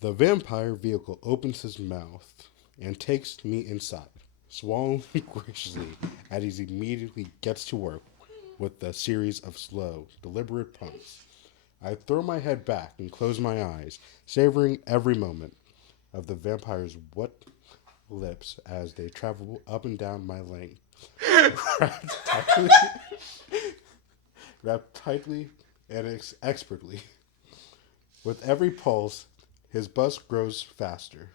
The vampire vehicle opens his mouth and takes me inside, swallowing graciously as he immediately gets to work with a series of slow, deliberate pumps. I throw my head back and close my eyes, savoring every moment of the vampire's wet lips as they travel up and down my length, wrapped tightly, wrapped tightly and expertly. With every pulse, his bust grows faster,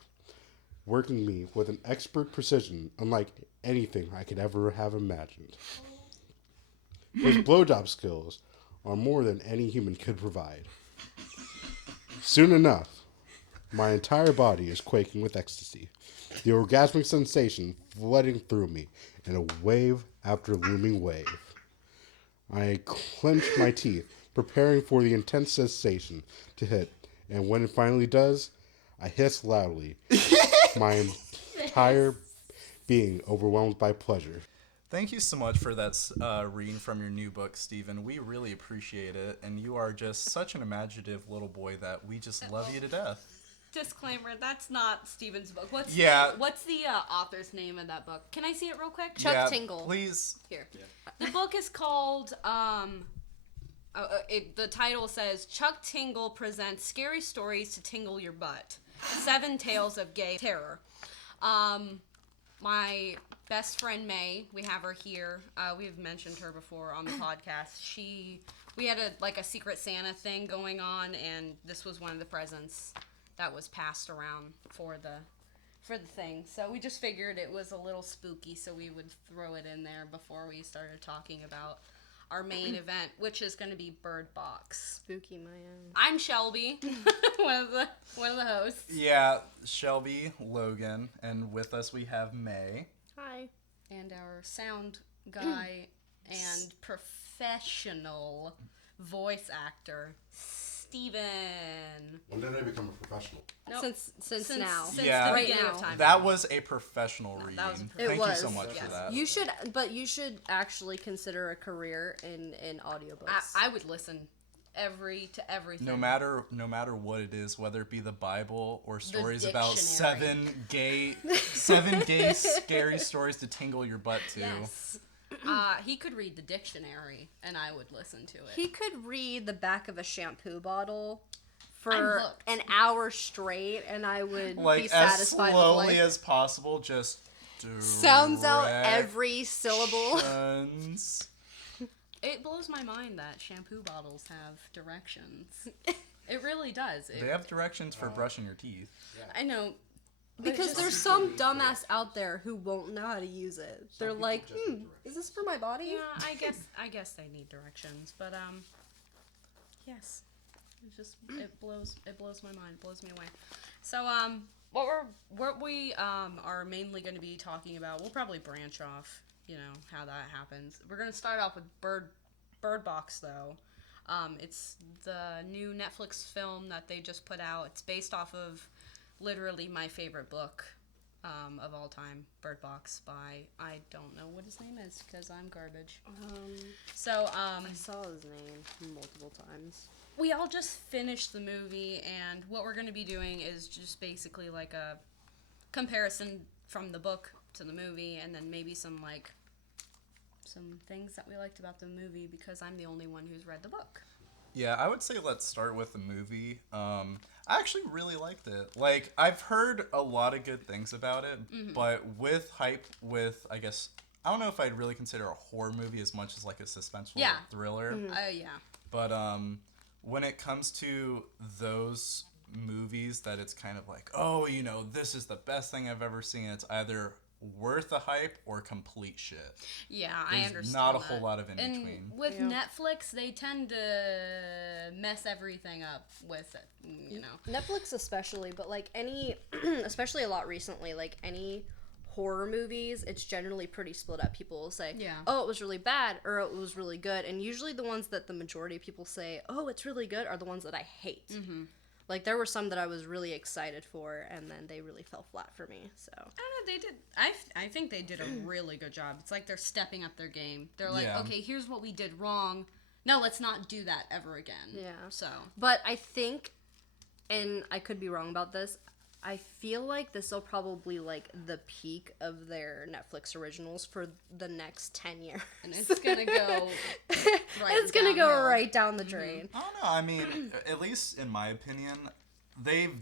working me with an expert precision unlike anything I could ever have imagined. His blowjob skills are more than any human could provide. Soon enough, my entire body is quaking with ecstasy, the orgasmic sensation flooding through me in a wave after looming wave. I clench my teeth, preparing for the intense sensation to hit, and when it finally does, I hiss loudly, my entire being overwhelmed by pleasure. Thank you so much for that reading from your new book, Stephen. We really appreciate it, and you are just such an imaginative little boy that we just love you to death. Disclaimer, that's not Steven's book. What's the author's name of that book? Can I see it real quick? Chuck Tingle. Please. Here. Yeah. The book is called, the title says, Chuck Tingle Presents Scary Stories to Tingle Your Butt. 7 Tales of Gay Terror. My best friend May, we have her here. We've mentioned her before on the podcast. We had a Secret Santa thing going on, and this was one of the presents that was passed around for the thing. So we just figured it was a little spooky, so we would throw it in there before we started talking about our main event, which is going to be Birdbox. Spooky, man. I'm Shelby, one of the hosts. Yeah, Shelby, Logan, and with us we have May. Hi. And our sound guy and professional voice actor, Steven. When did I become a professional? Nope. Since now. Since Yeah. the Right beginning now. of time. That was a professional reading. that was a Thank It you so was, much for yes. that. You should actually consider a career in audiobooks. I would listen to everything. No matter what it is, whether it be the Bible or stories about dictionary. seven gay scary stories to tingle your butt to. Yes. He could read the dictionary, and I would listen to it. He could read the back of a shampoo bottle I'm for hooked. an hour straight, and I would Like be as satisfied slowly with as possible, just sounds out every syllable. directions. It blows my mind that shampoo bottles have directions. It really does. They have directions for brushing your teeth. I know. but Because just- there's some dumbass out there who won't know how to use it. They're like, is this for my body? Yeah, I guess they need directions, but yes, it blows my mind, blows me away. So what we are mainly going to be talking about, we'll probably branch off, how that happens. We're going to start off with Birdbox though. It's the new Netflix film that they just put out. It's based off of literally my favorite book of all time, Birdbox, by, I don't know what his name is because I'm garbage. So I saw his name multiple times. we all just finished the movie, and what we're going to be doing is just basically like a comparison from the book to the movie, and then maybe some things that we liked about the movie because I'm the only one who's read the book. Yeah, I would say let's start with the movie. I actually really liked it. Like, I've heard a lot of good things about it, but with hype, I guess, I don't know if I'd really consider a horror movie as much as like a suspenseful thriller. Yeah. But when it comes to those movies that it's kind of like, oh, this is the best thing I've ever seen, it's either worth the hype or complete shit. Yeah, There's I understand. not a whole lot of in and between. with Netflix, they tend to mess everything up with it, Netflix especially, but like any, especially a lot recently, like any horror movies, it's generally pretty split up. People will say, oh, it was really bad, or it was really good, and usually the ones that the majority of people say, oh, it's really good, are the ones that I hate. Mm-hmm. Like, there were some that I was really excited for, and then they really fell flat for me, so. I don't know, they did, I think they did a really good job. It's like they're stepping up their game. They're like, okay, here's what we did wrong. No, let's not do that ever again. Yeah. So. But I think and I could be wrong about this, I feel like this will probably like the peak of their Netflix originals for the next 10 years. And it's gonna go It's gonna go right down the drain. I don't know. I mean, at least in my opinion, they've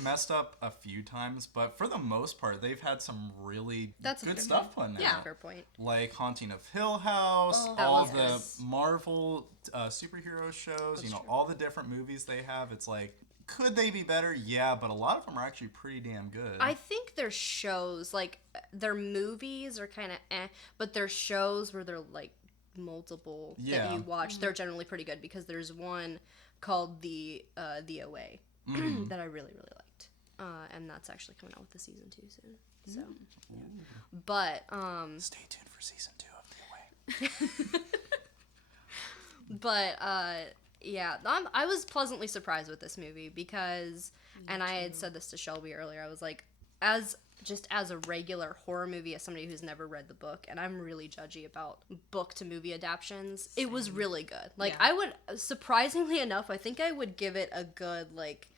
messed up a few times, but for the most part, they've had some really good stuff put out. Yeah, fair point. Like Haunting of Hill House, all the Marvel superhero shows, all the different movies they have. It's like, could they be better? Yeah, but a lot of them are actually pretty damn good. I think their shows, like, their movies are kind of but their shows where they're, like, multiple that you watch, they're generally pretty good, because there's one called The OA that I really, really liked. And that's actually coming out with the season 2 soon. So, yeah. But, stay tuned for season 2 of The OA. But, yeah, I was pleasantly surprised with this movie because, and I had said this to Shelby earlier, I was like, as a regular horror movie, as somebody who's never read the book, and I'm really judgy about book to movie adaptions, it was really good. Like, I would, surprisingly enough, I think I would give it a good, like,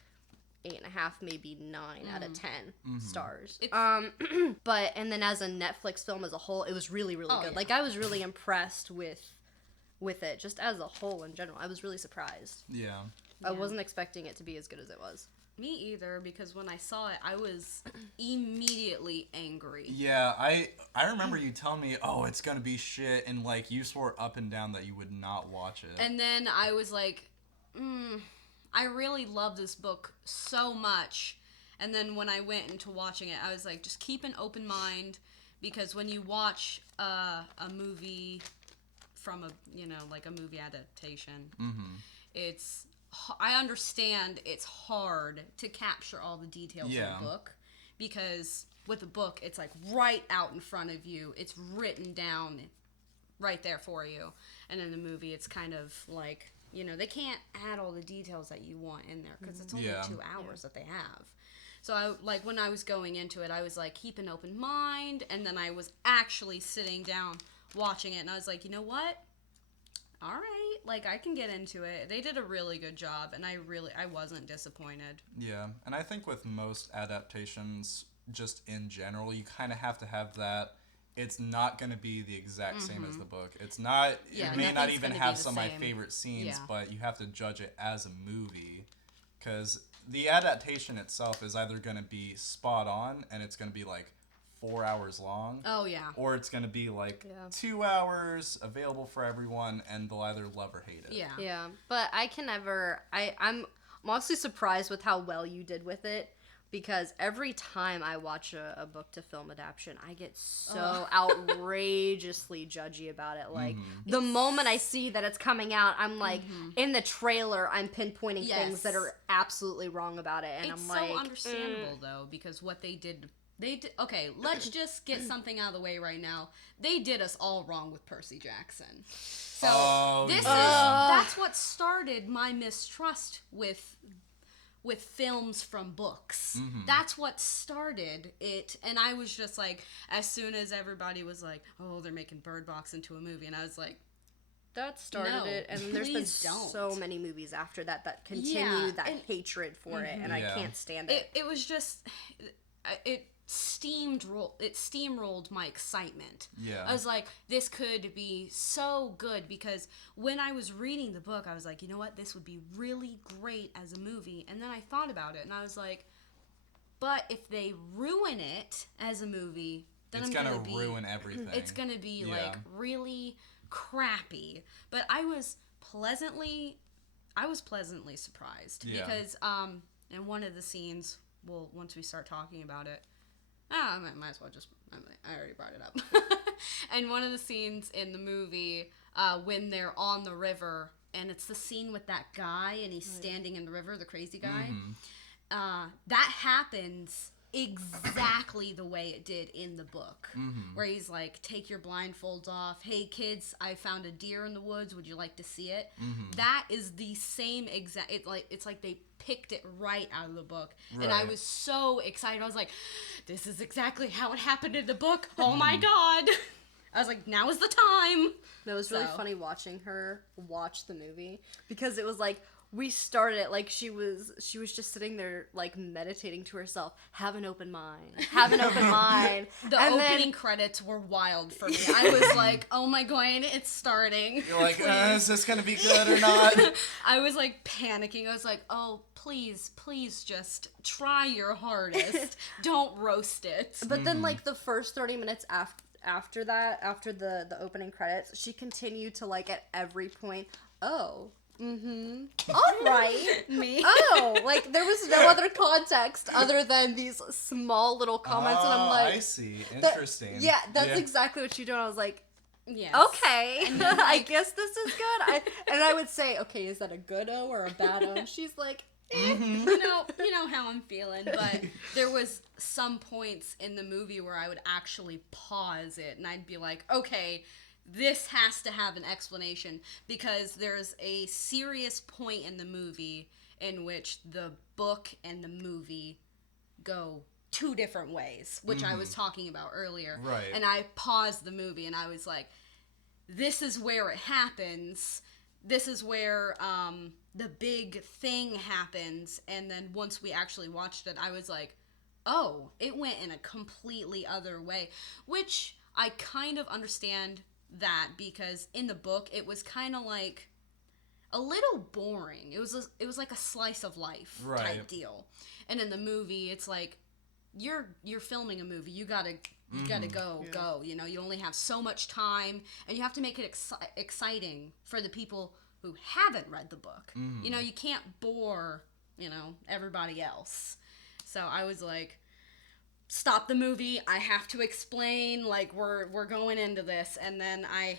8.5, maybe 9 out of 10 stars. But, and then as a Netflix film as a whole, it was really, really good. Yeah. Like, I was really impressed with it, just as a whole in general. I was really surprised. Yeah. I wasn't expecting it to be as good as it was. Me either, because when I saw it, I was immediately angry. Yeah, I remember you telling me, oh, it's gonna be shit, and, like, you swore up and down that you would not watch it. And then I was like, I really love this book so much. And then when I went into watching it, I was like, just keep an open mind, because when you watch a movie from a movie adaptation, I understand it's hard to capture all the details of the book, because with a book, it's like right out in front of you. It's written down right there for you. And in the movie, it's kind of like, they can't add all the details that you want in there, because it's only 2 hours that they have. So when I was going into it, I was like, keep an open mind. And then I was actually sitting down watching it, and I was like, you know what? All right, like, I can get into it. They did a really good job, and I wasn't disappointed. Yeah, and I think with most adaptations, just in general, you kind of have to have that. It's not going to be the exact same as the book. It's not. It may not even have some of my favorite scenes, but you have to judge it as a movie, because the adaptation itself is either going to be spot on, and it's going to be like 4 hours long. Oh, yeah. Or it's going to be like 2 hours, available for everyone, and they'll either love or hate it. Yeah. Yeah. But I can never... I'm mostly surprised with how well you did with it, because every time I watch a book to film adaptation, I get so outrageously judgy about it. Like, the moment I see that it's coming out, I'm like, in the trailer, I'm pinpointing things that are absolutely wrong about it. And I'm like... It's so understandable, though, because what they did... Okay, let's just get something out of the way right now. They did us all wrong with Percy Jackson. So that's what started my mistrust with films from books. That's what started it. And I was just like, as soon as everybody was like, oh, they're making Birdbox into a movie, and I was like, that started it, and there's been so many movies after that continue that hatred for it, and I can't stand it. It was just... It steamrolled my excitement. Yeah. I was like, this could be so good, because when I was reading the book, I was like, you know what, this would be really great as a movie. And then I thought about it, and I was like, but if they ruin it as a movie, then it's gonna ruin everything. It's gonna be like really crappy. But I was pleasantly surprised, because in one of the scenes, well, once we start talking about it, I might as well I already brought it up. And one of the scenes in the movie, when they're on the river, and it's the scene with that guy, and he's standing in the river, the crazy guy, that happens exactly the way it did in the book, where he's like, take your blindfolds off, hey kids, I found a deer in the woods, would you like to see it? That is the same exact, it's like they picked it right out of the book, and I was so excited. I was like, this is exactly how it happened in the book. Oh my god. I was like, now is the time. It was really funny watching her watch the movie, because it was like, we started it like she was just sitting there like meditating to herself. Have an open mind. Have an open mind. The opening credits were wild for me. I was like, oh my god, it's starting. You're like, is this gonna be good or not? I was like panicking. I was like, oh, please just try your hardest. Don't roast it. But then like the first 30 minutes after that, after the opening credits, she continued to like at every point, all right. Me. Oh, like there was no other context other than these small little comments, and I'm like, I see. Interesting. That's exactly what you do. And I was like, yes. okay, I guess this is good. And I would say, okay, is that a good O or a bad O? And she's like, you know how I'm feeling, but there was some points in the movie where I would actually pause it, and I'd be like, okay, this has to have an explanation, because there's a serious point in the movie in which the book and the movie go two different ways, which I was talking about earlier. Right. And I paused the movie, and I was like, this is where it happens. This is where the big thing happens. And then once we actually watched it, I was like, oh, it went in a completely other way, which I kind of understand that, because in the book it was kind of like a little boring. It was like a slice of life type deal. And in the movie it's like you're filming a movie. You gotta go. You know, you only have so much time, and you have to make it exciting for the people who haven't read the book. You know, you can't bore, everybody else. So I was like, stop the movie. I have to explain, like, we're going into this. And then I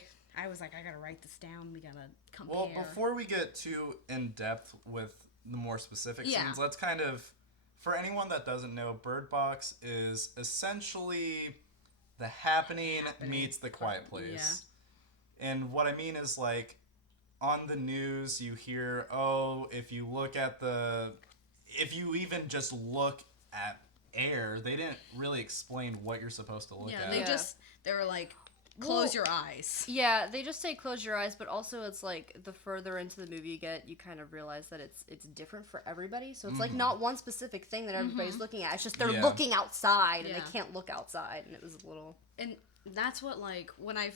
was like, I gotta write this down. We gotta compare. Well, before we get too in depth with the more specific scenes, let's kind of, for anyone that doesn't know, Birdbox is essentially The Happening meets The Quiet Place. Yeah. And what I mean is, like, on the news you hear, if you even just look at air, they didn't really explain what you're supposed to look at. They were like, close your eyes. Yeah, they just say close your eyes, but also it's like the further into the movie you get, you kind of realize that it's different for everybody. So it's like not one specific thing that everybody's looking at. It's just they're looking outside and they can't look outside, and it was a little. And that's what, like, when I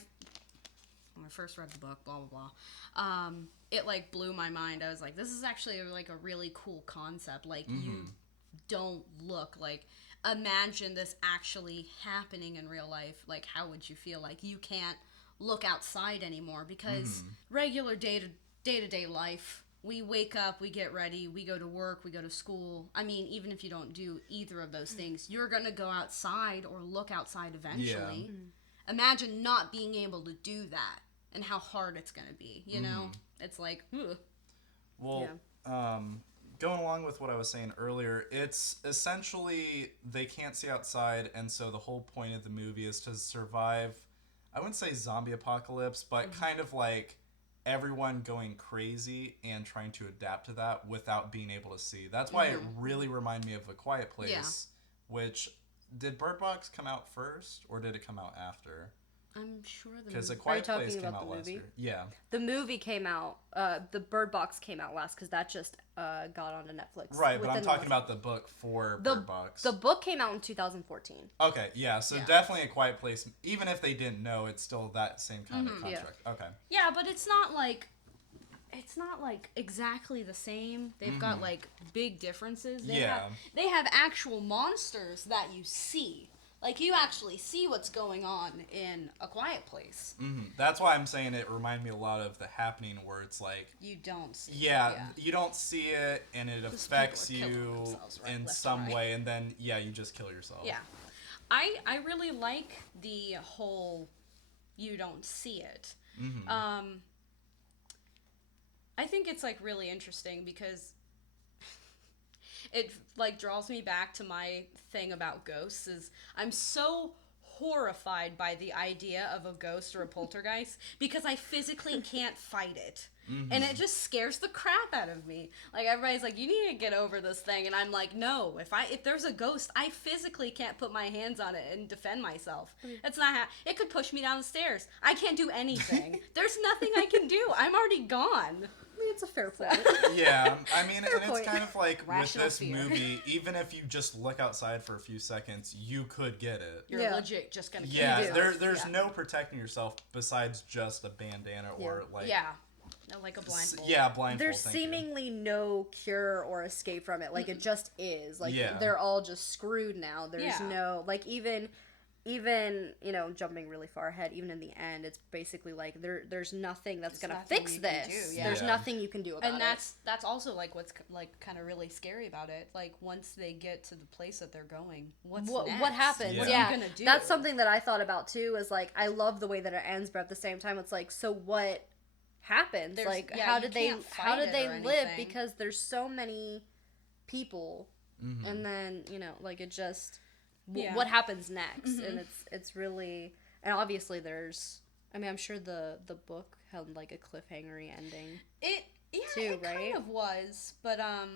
first read the book, blah blah blah, it like blew my mind. I was like, this is actually like a really cool concept. Like, you don't look like. Imagine this actually happening in real life. Like, how would you feel? Like, you can't look outside anymore, because regular day-to-day life, we wake up, we get ready, we go to work, we go to school. I mean, even if you don't do either of those things, you're going to go outside or look outside eventually. Yeah. Imagine not being able to do that and how hard it's going to be, you know? It's like, ugh. Well, going along with what I was saying earlier, it's essentially they can't see outside, and so the whole point of the movie is to survive, I wouldn't say zombie apocalypse, but kind of like everyone going crazy and trying to adapt to that without being able to see. That's why it really reminded me of A Quiet Place, which, did Birdbox come out first, or did it come out after? I'm sure because A Quiet Place came out last year. Yeah, the movie came out. The Bird Box came out last, because that just got onto Netflix. Right, but I'm talking about the book for Bird Box. The book came out in 2014. Okay, yeah, so definitely A Quiet Place. Even if they didn't know, it's still that same kind of construct. Yeah. Okay. Yeah, but it's not like exactly the same. They've got like big differences. They have actual monsters that you see. Like, you actually see what's going on in A Quiet Place. That's why I'm saying it reminded me a lot of The Happening, where it's like... You don't see it. Yeah, you don't see it, and it affects you in some way, and then, you just kill yourself. Yeah. I really like the whole you don't see it. I think it's, like, really interesting, because... it, like, draws me back to my thing about ghosts. Is I'm so horrified by the idea of a ghost or a poltergeist, because I physically can't fight it. and it just scares the crap out of me. Like, everybody's like, you need to get over this thing, and I'm like, no, if there's a ghost, I physically can't put my hands on it and defend myself. It's not it could push me down the stairs. I can't do anything. There's nothing I can do. I'm already gone. I mean, it's a fair point. Yeah, I mean, and point. it's kind of like Rational with this fear. movie, even if you just look outside for a few seconds, you could get it. You're legit just gonna kill Yeah, yourself. there's no protecting yourself besides just a bandana or like like a blindfold. blindfold. There's thank you. seemingly no cure or escape from it. Like, it just is. Like, they're all just screwed now. There's no, like, even, you know, jumping really far ahead, even in the end, it's basically like, there's nothing that's gonna fix this. There's nothing you can do about it. And that's also, like, what's, like, kind of really scary about it. Like, once they get to the place that they're going, what happens? What are you gonna do? That's something that I thought about, too, is, like, I love the way that it ends, but at the same time, it's like, so what happens? Like, how did they live? Because there's so many people, and then, you know, like, it just... what happens next, and it's really, and obviously there's, I mean, I'm sure the book had like a cliffhangery ending. It kind of was, but I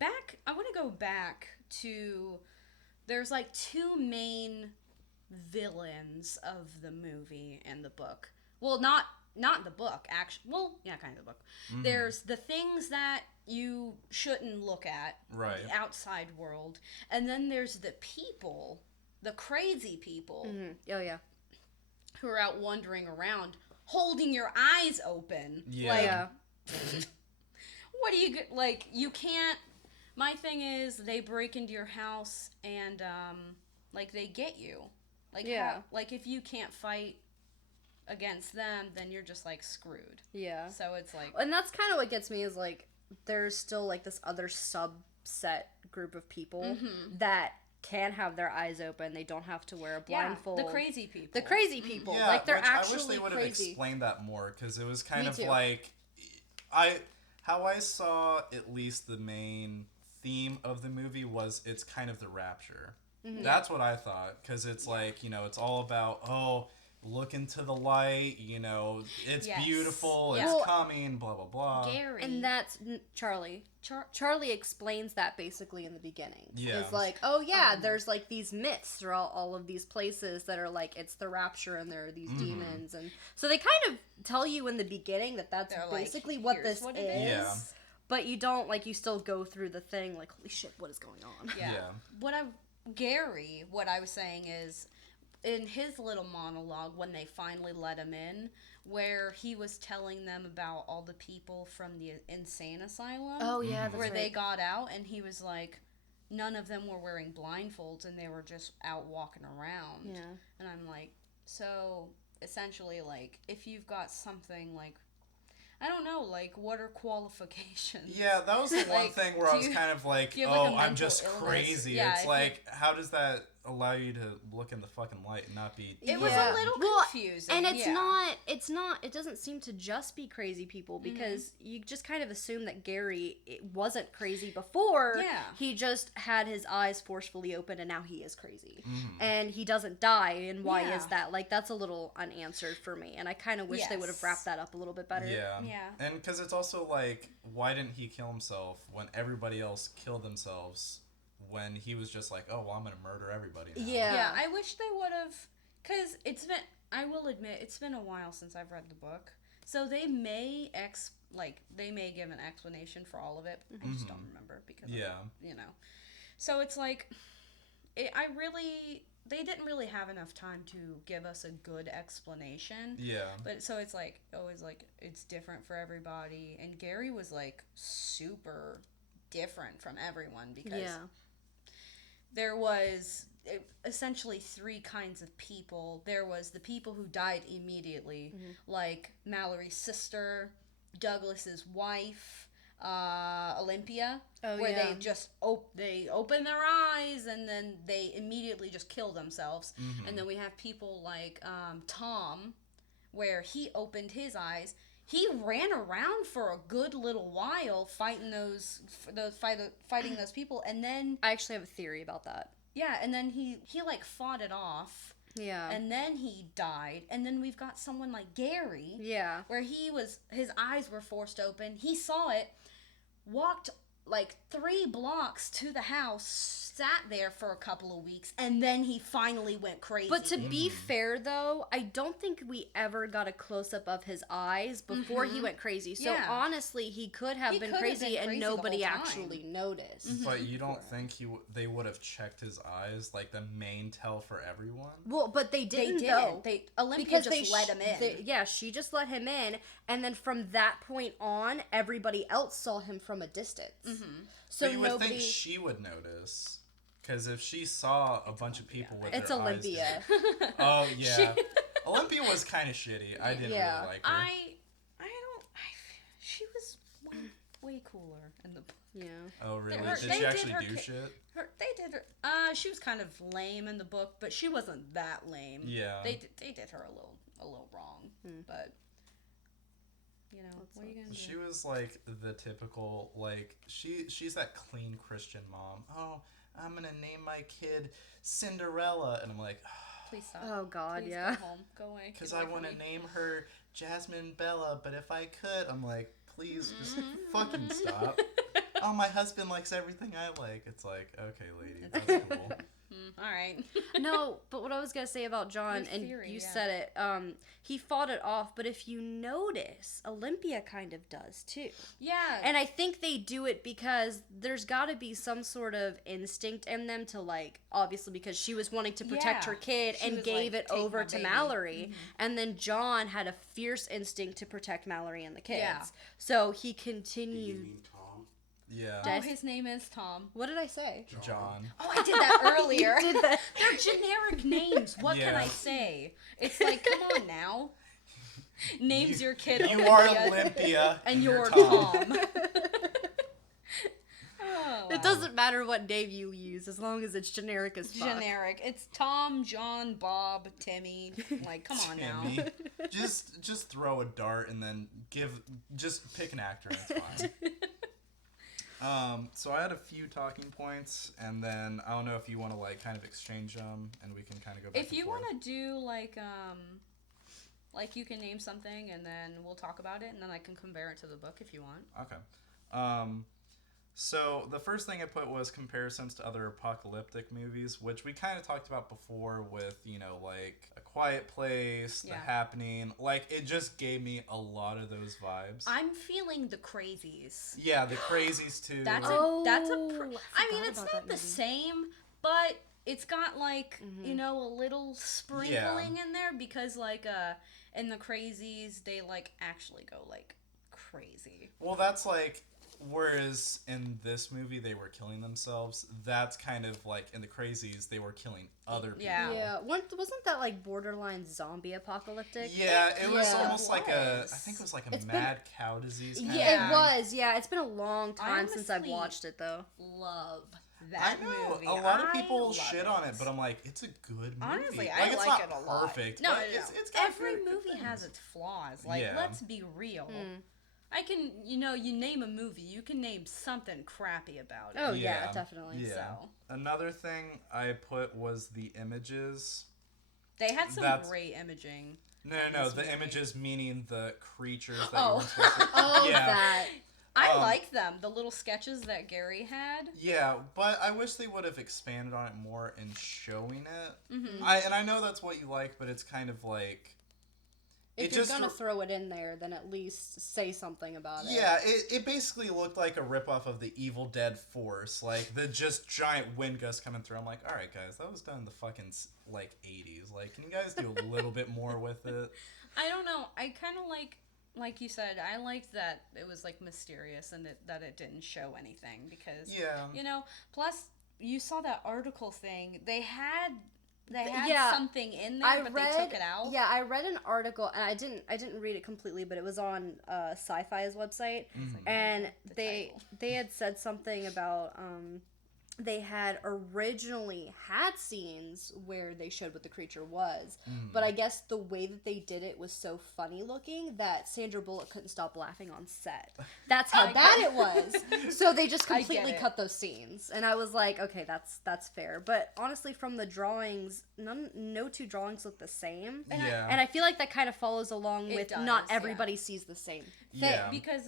want to go back to, there's like two main villains of the movie and the book. Well, not the book, actually. Well, yeah, kind of the book. There's the things that you shouldn't look at, the outside world, and then there's the people, the crazy people. Oh yeah, who are out wandering around, holding your eyes open. Yeah. What do you like? You can't. My thing is, they break into your house and like they get you. Like like if you can't fight against them, then you're just like screwed. Yeah. So it's like, and that's kind of what gets me is like there's still like this other subset group of people that can have their eyes open. They don't have to wear a blindfold. the crazy people. The crazy people. Yeah, like they're actually I wish they would have crazy. explained that more, because it was kind Me of too. like how I saw at least the main theme of the movie was it's kind of the rapture. That's what I thought, because it's like, you know, it's all about, look into the light, you know, it's beautiful, it's coming, blah, blah, blah. Gary. And that's Charlie. Charlie explains that basically in the beginning. Yeah. It's like, there's like these myths throughout all of these places that are like, it's the rapture and there are these demons. And so they kind of tell you in the beginning that that's basically what this is. Yeah. But you don't, like, you still go through the thing like, holy shit, what is going on? Yeah. What I was saying is, in his little monologue when they finally let him in, where he was telling them about all the people from the insane asylum. Oh, yeah, that's where right. they got out, and he was like, none of them were wearing blindfolds, and they were just out walking around. Yeah. And I'm like, so, essentially, like, if you've got something, like, I don't know, like, what are qualifications? Yeah, that was the one Like, thing where I was kind of like, you have, like, a I'm mental just illness? crazy. Yeah, It's like, how does that allow you to look in the fucking light and not be... It was a little confusing. And it's not, it doesn't seem to just be crazy people, because you just kind of assume that Gary wasn't crazy before. Yeah. He just had his eyes forcefully open and now he is crazy. And he doesn't die, and why is that? Like, that's a little unanswered for me, and I kind of wish they would have wrapped that up a little bit better. Yeah. Yeah. And because it's also like, why didn't he kill himself when everybody else killed themselves, when he was just like, oh, well, I'm going to murder everybody now. Yeah, I wish they would have, because I will admit, it's been a while since I've read the book, so they may give an explanation for all of it. I just don't remember, because you know. So it's like, they didn't really have enough time to give us a good explanation. Yeah. But so it's like, always like, it's different for everybody, and Gary was like super different from everyone, because there was essentially three kinds of people. There was the people who died immediately, like Mallory's sister, Douglas's wife, Olympia, where they just they open their eyes and then they immediately just kill themselves. And then we have people like Tom, where he opened his eyes. He ran around for a good little while fighting those people, and then I actually have a theory about that. yeah, and then he like fought it off, Yeah. And then he died. And then we've got someone like Gary. Yeah. Where his eyes were forced open. He saw it, walked like 3 blocks to the house, sat there for a couple of weeks, and then he finally went crazy. But to be fair, though, I don't think we ever got a close-up of his eyes before he went crazy. So honestly, he could have been crazy and nobody actually noticed. But you don't think they would have checked his eyes, like the main tell for everyone? Well, but they didn't. Olympia just let him in. She just let him in, and then from that point on, everybody else saw him from a distance. So but you would think she would notice. Because if she saw a bunch of people with it's their Olympia. eyes... Oh, yeah. Olympia was kind of shitty. I didn't really like her. She was way cooler in the book. Yeah. Oh, really? Did she actually do shit? She was kind of lame in the book, but she wasn't that lame. Yeah. They did her a little wrong, but... You know, what are you gonna do? She was like the typical, like, she's that clean Christian mom. Oh, I'm gonna name my kid Cinderella, and I'm like, please stop. Oh God, please yeah. Go home. Go away. Because I want to name her Jasmine Bella, but if I could, I'm like, please just fucking stop. Oh, my husband likes everything I like. It's like, okay, lady, that's cool. All right. No, but what I was gonna say about John, Good and theory, you yeah. said it, he fought it off, but if you notice, Olympia kind of does too. Yeah. And I think they do it because there's got to be some sort of instinct in them to, like, obviously because she was wanting to protect her kid She and was gave like, it "Take over my to baby." Mallory, and then John had a fierce instinct to protect Mallory and the kids. Yeah. So he You continued. mean Tom? Yeah. Oh, his name is Tom. What did I say? John. Oh, I did that earlier. You did that. They're generic names. What can Yeah. I say? It's like, come on now. Names your kid You Olympia. are Olympia. And you're Tom. Tom. Oh, It doesn't matter what name you use as long as it's generic as fuck. generic. It's Tom, John, Bob, Timmy. Like, come on now. Timmy. Just throw a dart and then just pick an actor and it's fine. So I had a few talking points, and then I don't know if you want to like kind of exchange them, and we can kind of go back. If you want to do like you can name something and then we'll talk about it, and then I can compare it to the book if you want. Okay. So the first thing I put was comparisons to other apocalyptic movies, which we kind of talked about before with, you know, like A Quiet Place, The Happening. Like, it just gave me a lot of those vibes. I'm feeling The Crazies. Yeah, The Crazies too. I mean, it's not the same, but it's got like, you know, a little sprinkling in there because like in The Crazies they like actually go like crazy. Well, that's like, whereas in this movie they were killing themselves, that's kind of like in The Crazies they were killing other people. Yeah. Wasn't that like borderline zombie apocalyptic? Yeah, it was almost It like I think it was like a mad cow disease kind of Yeah, thing. it was. Yeah, it's been a long time since I've honestly watched it though. Love that I know movie. a lot of I people love shit on it, but I'm like, it's a good movie. Honestly, like, I it's like not it a lot. perfect. No, but it's got every very good movie things. has its flaws. Like, Yeah. let's be real. I can, you know, you name a movie, you can name something crappy about it. Oh yeah, Yeah. definitely. Yeah. So. Another thing I put was the images. They had some That's- great imaging. No, the movie. images meaning the creatures that Oh. you were supposed to... Oh, yeah. that. I like them. The little sketches that Gary had. Yeah, but I wish they would have expanded on it more in showing it. Mm-hmm. I know that's what you like, but it's kind of like... If you're gonna throw it in there, then at least say something about it. Yeah, it basically looked like a ripoff of the Evil Dead Force, like the just giant wind gust coming through. I'm like, all right, guys, that was done in the fucking like 80s. Like, can you guys do a little bit more with it? I don't know. I kind of like you said, I liked that it was like mysterious and that it didn't show anything because you know. Plus, you saw that article thing. They had something in there, but they took it out. Yeah, I read an article, and I didn't read it completely, but it was on Sci-Fi's website, and they had said something about they had originally had scenes where they showed what the creature was, but I guess the way that they did it was so funny looking that Sandra Bullock couldn't stop laughing on set. That's how bad it was. So they just completely cut those scenes, and I was like, okay, that's fair. But honestly, from the drawings, no two drawings look the same, and I feel like that kind of follows along with not everybody sees the same thing. Yeah, because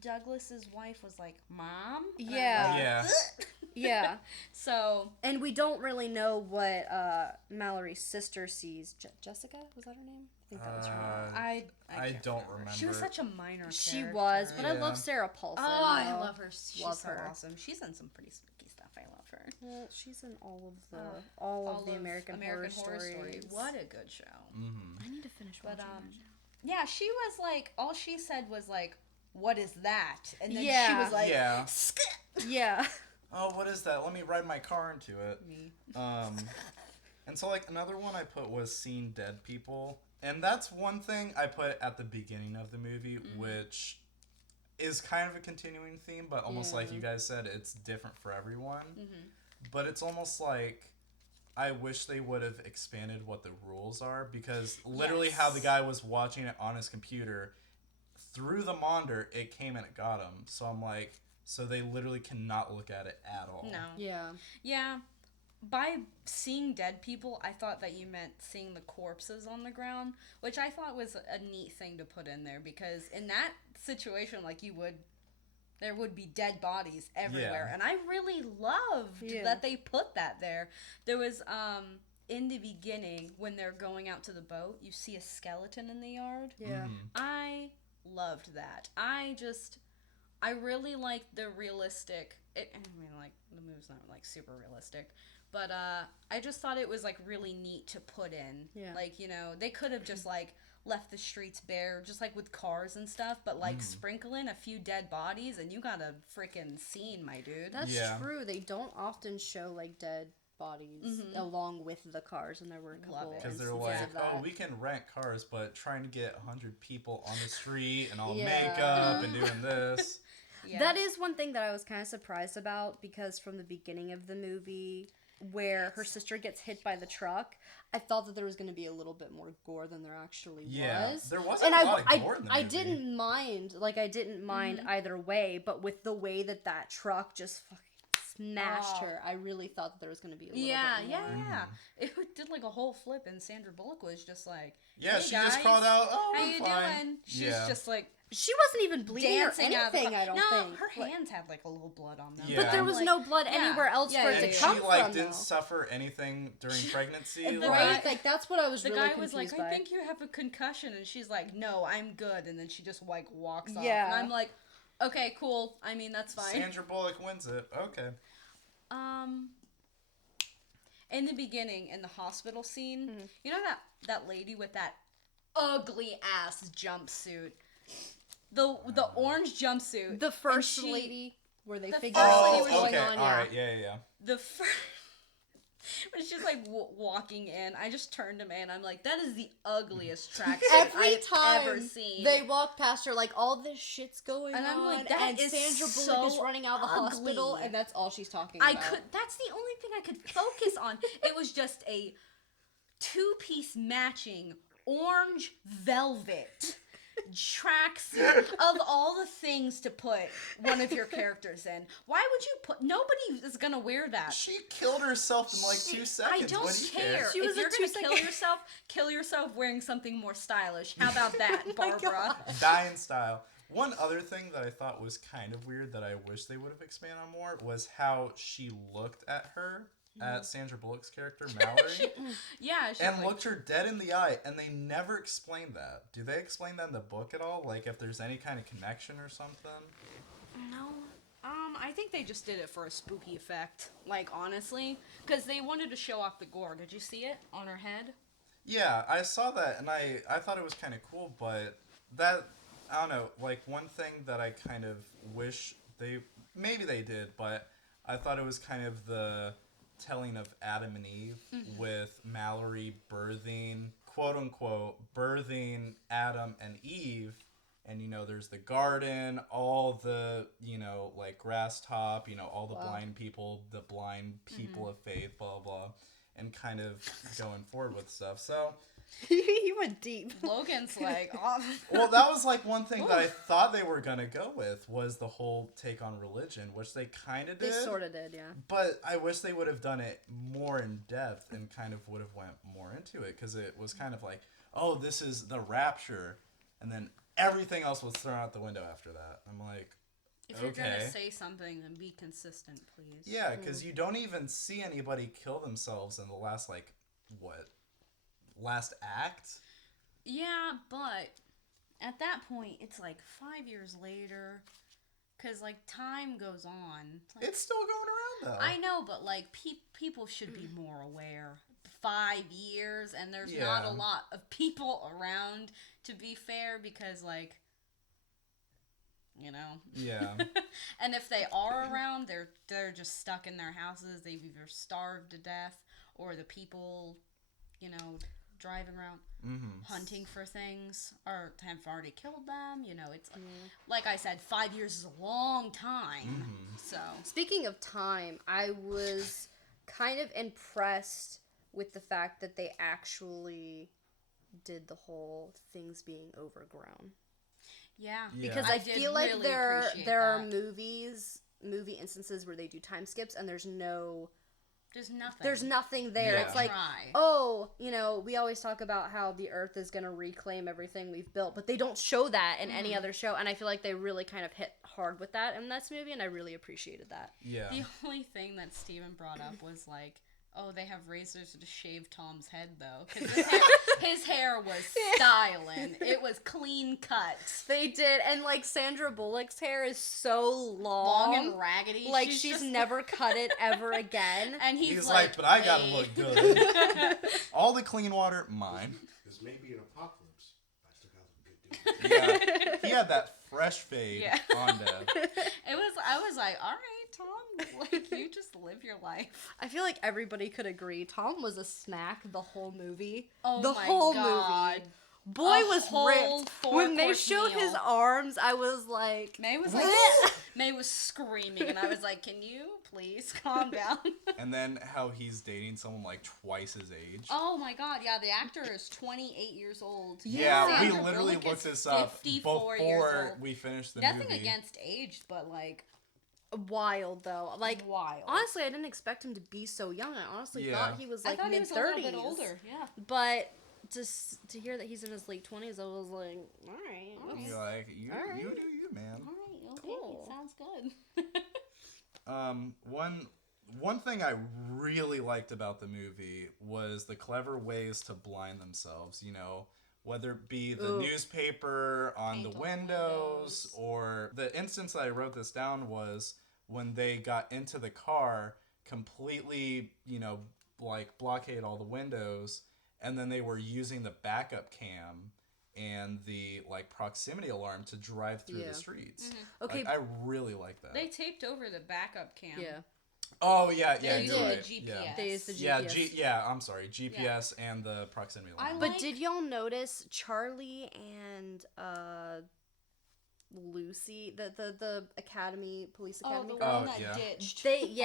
Douglas's wife was like, "Mom?" Yeah. Yeah. So, and we don't really know what Mallory's sister sees. Jessica? Was that her name? I think that was her name. I don't remember. She was such a minor character. She was, but I love Sarah Paulson. Oh, I love her. She's love so her. awesome. She's in some pretty spooky stuff. I love her. Well, she's in all of the American Horror Stories. What a good show. Mm-hmm. I need to finish watching that now. Yeah, she was like, all she said was like, "What is that?" And then she was like, Yeah. Oh, what is that? Let me ride my car into it. And so, like, another one I put was seeing dead people. And that's one thing I put at the beginning of the movie, which is kind of a continuing theme, but almost like you guys said, it's different for everyone. But it's almost like I wish they would have expanded what the rules are, because literally how the guy was watching it on his computer, through the monitor, it came and it got him. So I'm like... So they literally cannot look at it at all. No. Yeah. Yeah. By seeing dead people, I thought that you meant seeing the corpses on the ground, which I thought was a neat thing to put in there, because in that situation, like, there would be dead bodies everywhere. And I really loved that they put that there. There was, in the beginning, when they're going out to the boat, you see a skeleton in the yard. Yeah. I loved that. I really like the realistic. I mean, like, the movie's not like super realistic, but I just thought it was like really neat to put in. Yeah. Like, you know, they could have just like left the streets bare, just like with cars and stuff, but like sprinkle in a few dead bodies, and you got a freaking scene, my dude. That's true. They don't often show like dead bodies along with the cars, and there were a couple because they're like, oh, we can rent cars, but trying to get 100 people on the street and all makeup and doing this. That is one thing that I was kind of surprised about, because from the beginning of the movie, where her sister gets hit by the truck, I thought that there was going to be a little bit more gore than there actually was. There wasn't a lot of gore in the movie. I didn't mind either way, but with the way that truck just fucking smashed her, I really thought that there was going to be a little bit more. Yeah. It did like a whole flip, and Sandra Bullock was just like, yeah, hey she guys, just crawled out, oh, how you doing? She's just like, she wasn't even bleeding or anything, I don't think. No, her hands had like a little blood on them. Yeah. But there was no blood anywhere else for it to come from. And she didn't suffer anything during pregnancy. Right? Like, that's what I was really confused by. The guy was like, I think you have a concussion, and she's like, no, I'm good, and then she just like walks off. Yeah. And I'm like, okay, cool. I mean, that's fine. Sandra Bullock wins it. Okay. In the beginning, in the hospital scene, you know that lady with that ugly ass jumpsuit, the orange jumpsuit, the first lady where they figured out what was going on. All right, yeah. The first. When she's like walking in, I just turned to May and I'm like, that is the ugliest tracksuit I've ever seen. They walk past her, like, all this shit's going on, I'm like, that is Sandra so Bullock is running out of the hospital, and that's all she's talking about. That's the only thing I could focus on. It was just a two-piece matching orange velvet tracksuit of all the things to put one of your characters in. Why would you put? Nobody is gonna wear that. She killed herself in like 2 seconds. I don't care. If you're gonna kill yourself wearing something more stylish. How about that, Barbara? Die in style. One other thing that I thought was kind of weird that I wish they would have expanded on more was how she looked at her. At Sandra Bullock's character, Mallory. And looked her dead in the eye, and they never explained that. Do they explain that in the book at all? Like, if there's any kind of connection or something? No. I think they just did it for a spooky effect. Like, honestly. Because they wanted to show off the gore. Did you see it on her head? Yeah, I saw that, and I thought it was kind of cool, but that, I don't know, like, one thing that I kind of wish maybe they did, but I thought it was kind of the telling of Adam and Eve with Mallory birthing, quote unquote, birthing Adam and Eve, And, there's the garden, all the, like grass top, all the blind people, the blind people of faith, blah, blah, and kind of going forward with stuff. So... You went deep. Logan's like, oh. Well, that was like one thing that I thought they were going to go with was the whole take on religion, which they kind of did. They sort of did, yeah. But I wish they would have done it more in depth and kind of would have went more into it, because it was kind of like, oh, this is the rapture, and then everything else was thrown out the window after that. I'm like, if you're going to say something, then be consistent, please. Yeah, because you don't even see anybody kill themselves in the last, like, last act? Yeah, but at that point, it's like 5 years later, because, like, time goes on. It's still going around, though. I know, but, like, people should be more aware. 5 years, and there's not a lot of people around, to be fair, because, like, Yeah. And if they are around, they're just stuck in their houses. They've either starved to death, or the people, driving around hunting for things or have already killed them. It's like I said, 5 years is a long time. So speaking of time, I was kind of impressed with the fact that they actually did the whole things being overgrown. Yeah. Because I feel like really there are movie instances where they do time skips and there's nothing there. Yeah. It's like, we always talk about how the Earth is going to reclaim everything we've built, but they don't show that in any other show, and I feel like they really kind of hit hard with that in this movie, and I really appreciated that. Yeah. The only thing that Steven brought up was like, oh, they have razors to shave Tom's head, though. Because his hair was styling. It was clean cut. They did. And, like, Sandra Bullock's hair is so long. Long and raggedy. Like, she's never cut it ever again. And he's like, but I gotta look good. All the clean water, mine. This may be an apocalypse. I still got some good dudes. Yeah. He had that fresh fade on Dad. I was like, all right, Tom, like, you just live your life. I feel like everybody could agree. Tom was a snack the whole movie. Oh, the my whole God. movie. Boy was ripped. When they showed meal. his arms, I was like... May was screaming, and I was like, can you please calm down? And then how he's dating someone like twice his age. Oh my God, yeah, the actor is 28 years old. Yeah, we Sandra literally Bullock looked is this up 54 years before old. we finished the Nothing movie. against age, but like... Wild, though. Like, wild. Honestly, I didn't expect him to be so young. I honestly thought he was like mid-30s. I thought he was a little bit older, yeah. But just to hear that he's in his late 20s, I was like, all right. You're like, you do you, man. All right, okay, cool. Sounds good. One thing I really liked about the movie was the clever ways to blind themselves, whether it be the newspaper on the windows, or the instance that I wrote this down was when they got into the car, completely, like blockade all the windows, and then they were using the backup cam and the like proximity alarm to drive through the streets. Okay, I really like that. They taped over the backup cam. Yeah. Oh yeah, They you're used right. the GPS. Yeah. They used the GPS. I'm sorry, GPS and the proximity alarm. But did y'all notice Charlie and Lucy, the academy, police academy the girl? one that ditched. They into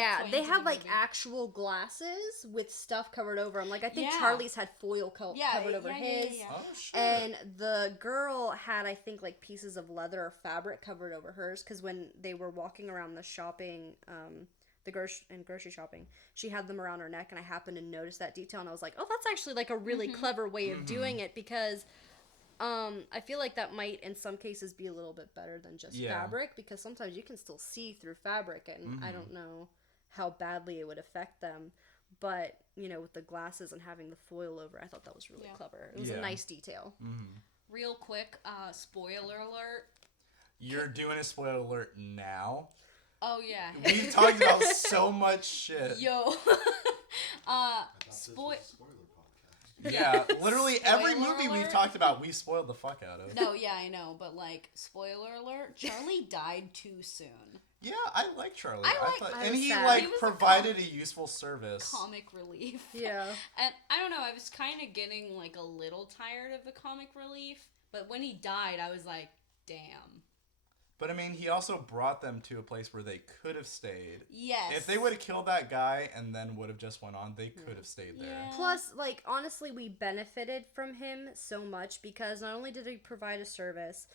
have the like movie. actual glasses with stuff covered over them. Like I think Yeah. Charlie's had foil covered over his. Yeah. Oh shit. And the girl had, I think, like pieces of leather or fabric covered over hers, because when they were walking around the shopping, grocery shopping, she had them around her neck, and I happened to notice that detail, and I was like, oh, that's actually like a really clever way of doing it, because I feel like that might in some cases be a little bit better than just fabric, because sometimes you can still see through fabric, and I don't know how badly it would affect them. But, with the glasses and having the foil over, I thought that was really clever. It was a nice detail. Real quick, spoiler alert. You're doing a spoiler alert now? Oh, yeah. We've talked about so much shit. Yo. Spoiler podcast. Yeah, literally every Spoiler movie we've alert? talked about, we spoiled the fuck out of. No, yeah, I know, but like, spoiler alert, Charlie died too soon. Yeah, I like Charlie. I and was he sad. like He was a provided a useful service. Comic relief. Yeah. And I don't know, I was kind of getting like a little tired of the comic relief, but when he died, I was like, damn. But I mean, he also brought them to a place where they could have stayed. Yes. If they would have killed that guy and then would have just went on, they could have stayed there. Yeah. Plus, like, honestly, we benefited from him so much because not only did he provide a service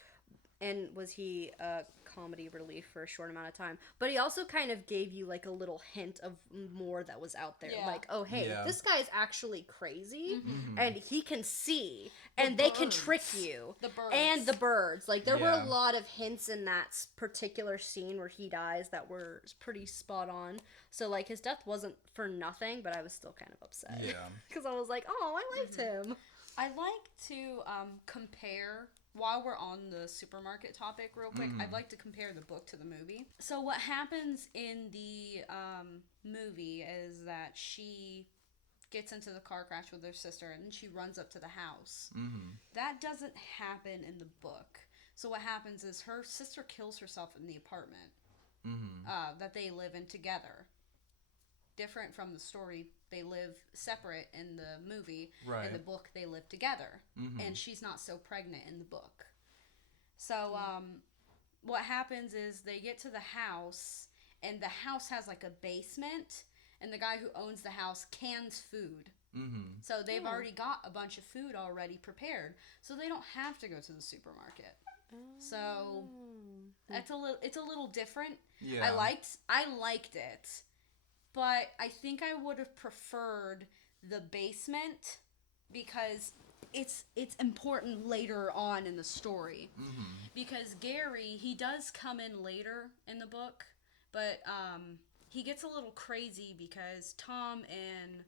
and was he a comedy relief for a short amount of time, but he also kind of gave you, like, a little hint of more that was out there. Yeah. Like, oh, hey, Yeah. this guy's actually crazy, Mm-hmm. and he can see, and they can trick you. The birds. And the birds. Like, there were Yeah. a lot of hints in that particular scene where he dies that were pretty spot on. So, like, his death wasn't for nothing, but I was still kind of upset. Yeah. Because I was like, oh, I liked him. I like to compare, while we're on the supermarket topic real quick, I'd like to compare the book to the movie. So what happens in the movie is that she gets into the car crash with her sister and then she runs up to the house. Mm-hmm. That doesn't happen in the book. So what happens is her sister kills herself in the apartment that they live in together. Different from the story, they live separate in the movie. Right. In the book, they live together, and she's not so pregnant in the book. So, what happens is they get to the house, and the house has like a basement, and the guy who owns the house cans food. Mm-hmm. So they've already got a bunch of food already prepared, so they don't have to go to the supermarket. So it's a little different. Yeah. I liked it. But I think I would have preferred the basement because it's important later on in the story. Mm-hmm. Because Gary, he does come in later in the book, but he gets a little crazy because Tom and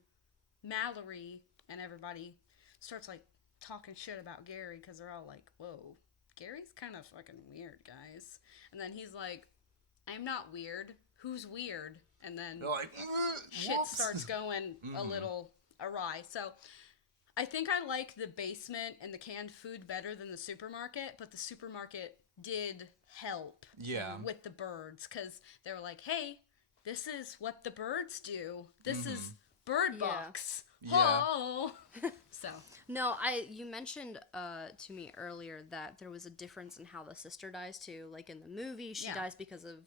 Mallory and everybody starts like talking shit about Gary because they're all like, whoa, Gary's kind of fucking weird, guys. And then he's like, I'm not weird. Who's weird? And then They're like, shit whoops. starts going a little awry. So I think I like the basement and the canned food better than the supermarket, but the supermarket did help with the birds because they were like, hey, this is what the birds do. This is Birdbox. Yeah. Oh. So. No, you mentioned to me earlier that there was a difference in how the sister dies too. Like in the movie, she dies because of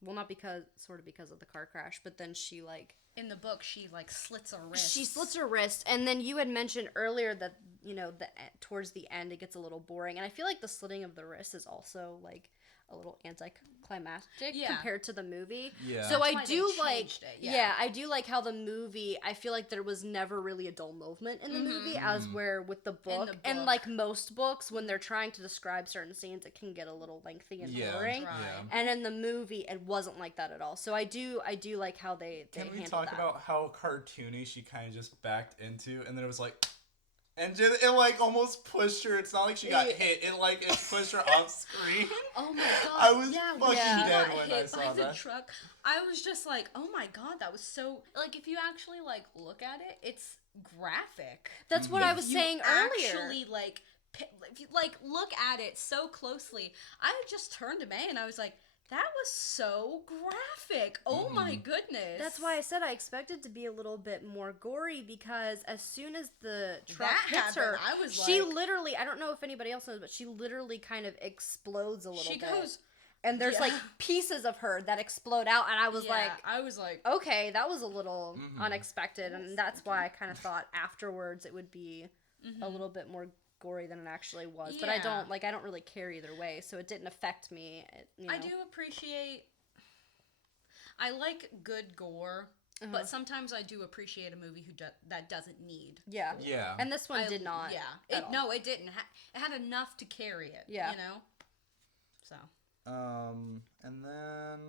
not because, sort of because of the car crash, but then she like... In the book, she like slits her wrist. She slits her wrist, and then you had mentioned earlier that, you know, towards the end it gets a little boring, and I feel like the slitting of the wrist is also like a little anticlimactic compared to the movie. Yeah. So That's I why do they like, changed it, I do like how the movie, I feel like there was never really a dull moment in the movie, as where with the book, and like most books, when they're trying to describe certain scenes, it can get a little lengthy and boring. Right. Yeah. And in the movie, it wasn't like that at all. So I do like how they Can we handled talk that. about how cartoony she kind of just backed into, and then it was like, and just, it like almost pushed her. It's not like she got hit. It pushed her off screen. Oh my god! I was fucking dead got when hit I saw by the that. truck. I was just like, oh my god, that was so. Like, if you actually like look at it, it's graphic. That's what I was You saying earlier. Actually, like, if you like look at it so closely, I just turned to May and I was like, that was so graphic. Oh my goodness. That's why I said I expected to be a little bit more gory, because as soon as the truck That hits her, happened, I was she like- literally, I don't know if anybody else knows, but she literally kind of explodes a little She bit. goes. And there's like pieces of her that explode out, and I was like, I was like, okay, that was a little unexpected, and that's why I kind of thought afterwards it would be a little bit more gory than it actually was. But I Yeah. don't really care either way, so it didn't affect me. You know. I do appreciate. I like good gore, but sometimes I do appreciate a movie that doesn't need. Yeah. Yeah. And this one did not. Yeah. at all. No, it didn't. It had enough to carry it. Yeah. You know. So. And then,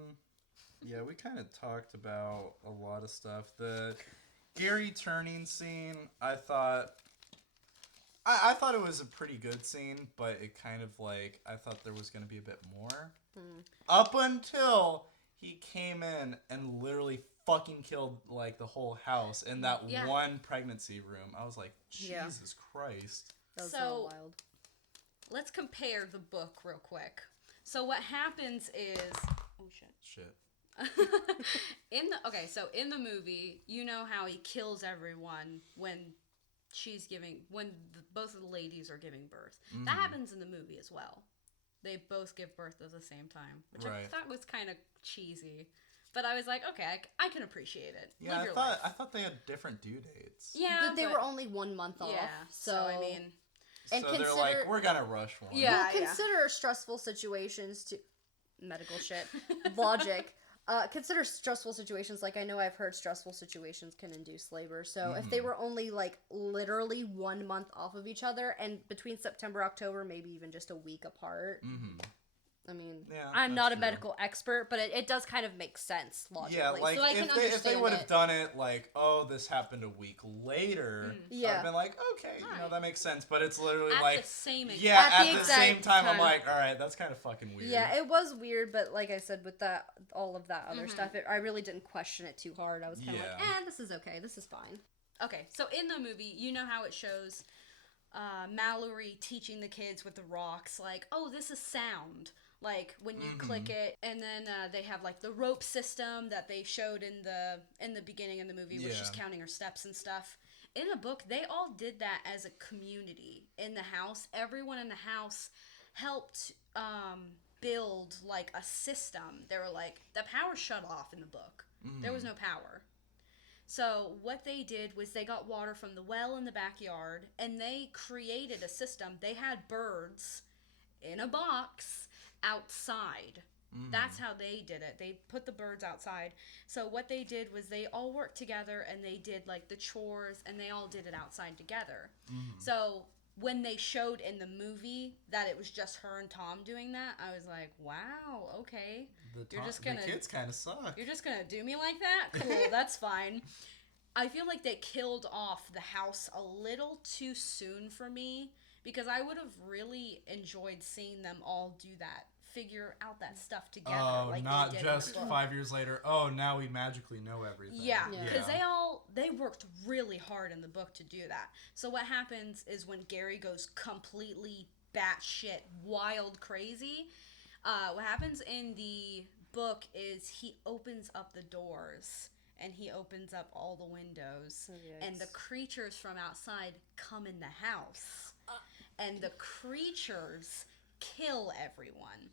yeah, we kind of talked about a lot of stuff. The Gary turning scene, I thought it was a pretty good scene, but it kind of like, I thought there was going to be a bit more. Up until he came in and literally fucking killed like the whole house in that one pregnancy room. I was like, Jesus Christ. That was So- a little wild. Let's compare the book real quick. So what happens is, oh shit. In the movie, you know how he kills everyone when both of the ladies are giving birth. That happens in the movie as well. they both give birth at the same time, which I Right. thought was kind of cheesy. But I was like, okay, I can appreciate it. Yeah, Live your life. I thought they had different due dates. Yeah, But they were only 1 month off. yeah. So I mean, And So they're like, we're gonna rush one. Yeah. well, consider stressful situations to medical shit logic. Consider stressful situations. Like, I know I've heard stressful situations can induce labor. So if they were only like literally 1 month off of each other, and between September, October, maybe even just a week apart. I mean, Yeah, I'm that's not a true. medical expert, but it does kind of make sense logically. Yeah, like so I can if they understand would have it. done it like, oh, this happened a week later, I'd Yeah. have been like, okay, you know, that makes sense. But it's literally at like, the same exact yeah, At at the the exact same time, I'm time. like, all right, that's kind of fucking weird. Yeah, it was weird, but like I said, with that, all of that other stuff, I really didn't question it too hard. I was kind of like, this is okay, this is fine. Okay, so in the movie, you know how it shows Mallory teaching the kids with the rocks, like, oh, this is sound. Like when you click it, and then they have like the rope system that they showed in the beginning of the movie, where she's counting her steps and stuff. In the book, they all did that as a community in the house. Everyone in the house helped build like a system. They were like, the power shut off in the book. There was no power. So what they did was they got water from the well in the backyard, and they created a system. They had birds in a box outside. That's how they did it. They put the birds outside. So what they did was they all worked together, and they did like the chores, and they all did it outside together. So when they showed in the movie that it was just her and Tom doing that, I was like, wow, okay. The kids kind of suck. You're just gonna do me like that? Cool, that's fine. I feel like they killed off the house a little too soon for me, because I would have really enjoyed seeing them all do that, figure out that stuff together. Oh, like not they did just in the book. 5 years later. Oh, now we magically know everything. Yeah, because they worked really hard in the book to do that. So what happens is when Gary goes completely batshit wild crazy, what happens in the book is he opens up the doors and he opens up all the windows, and the creatures from outside come in the house, and the creatures kill everyone.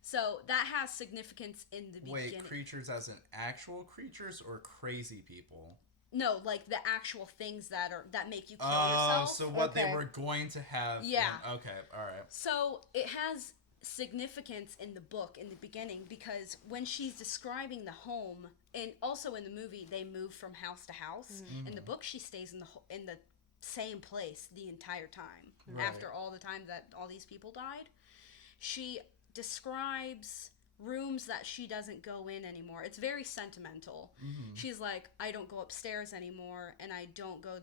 So that has significance in the beginning. Wait, creatures as in actual creatures or crazy people? No, like the actual things that make you kill yourself. Oh, so what they were going to have. Yeah. Okay, all right. So it has significance in the book in the beginning, because when she's describing the home, and also in the movie they move from house to house. In the book she stays in the same place the entire time. After all the time that all these people died, she describes rooms that she doesn't go in anymore. It's very sentimental. She's like, I don't go upstairs anymore, and I don't go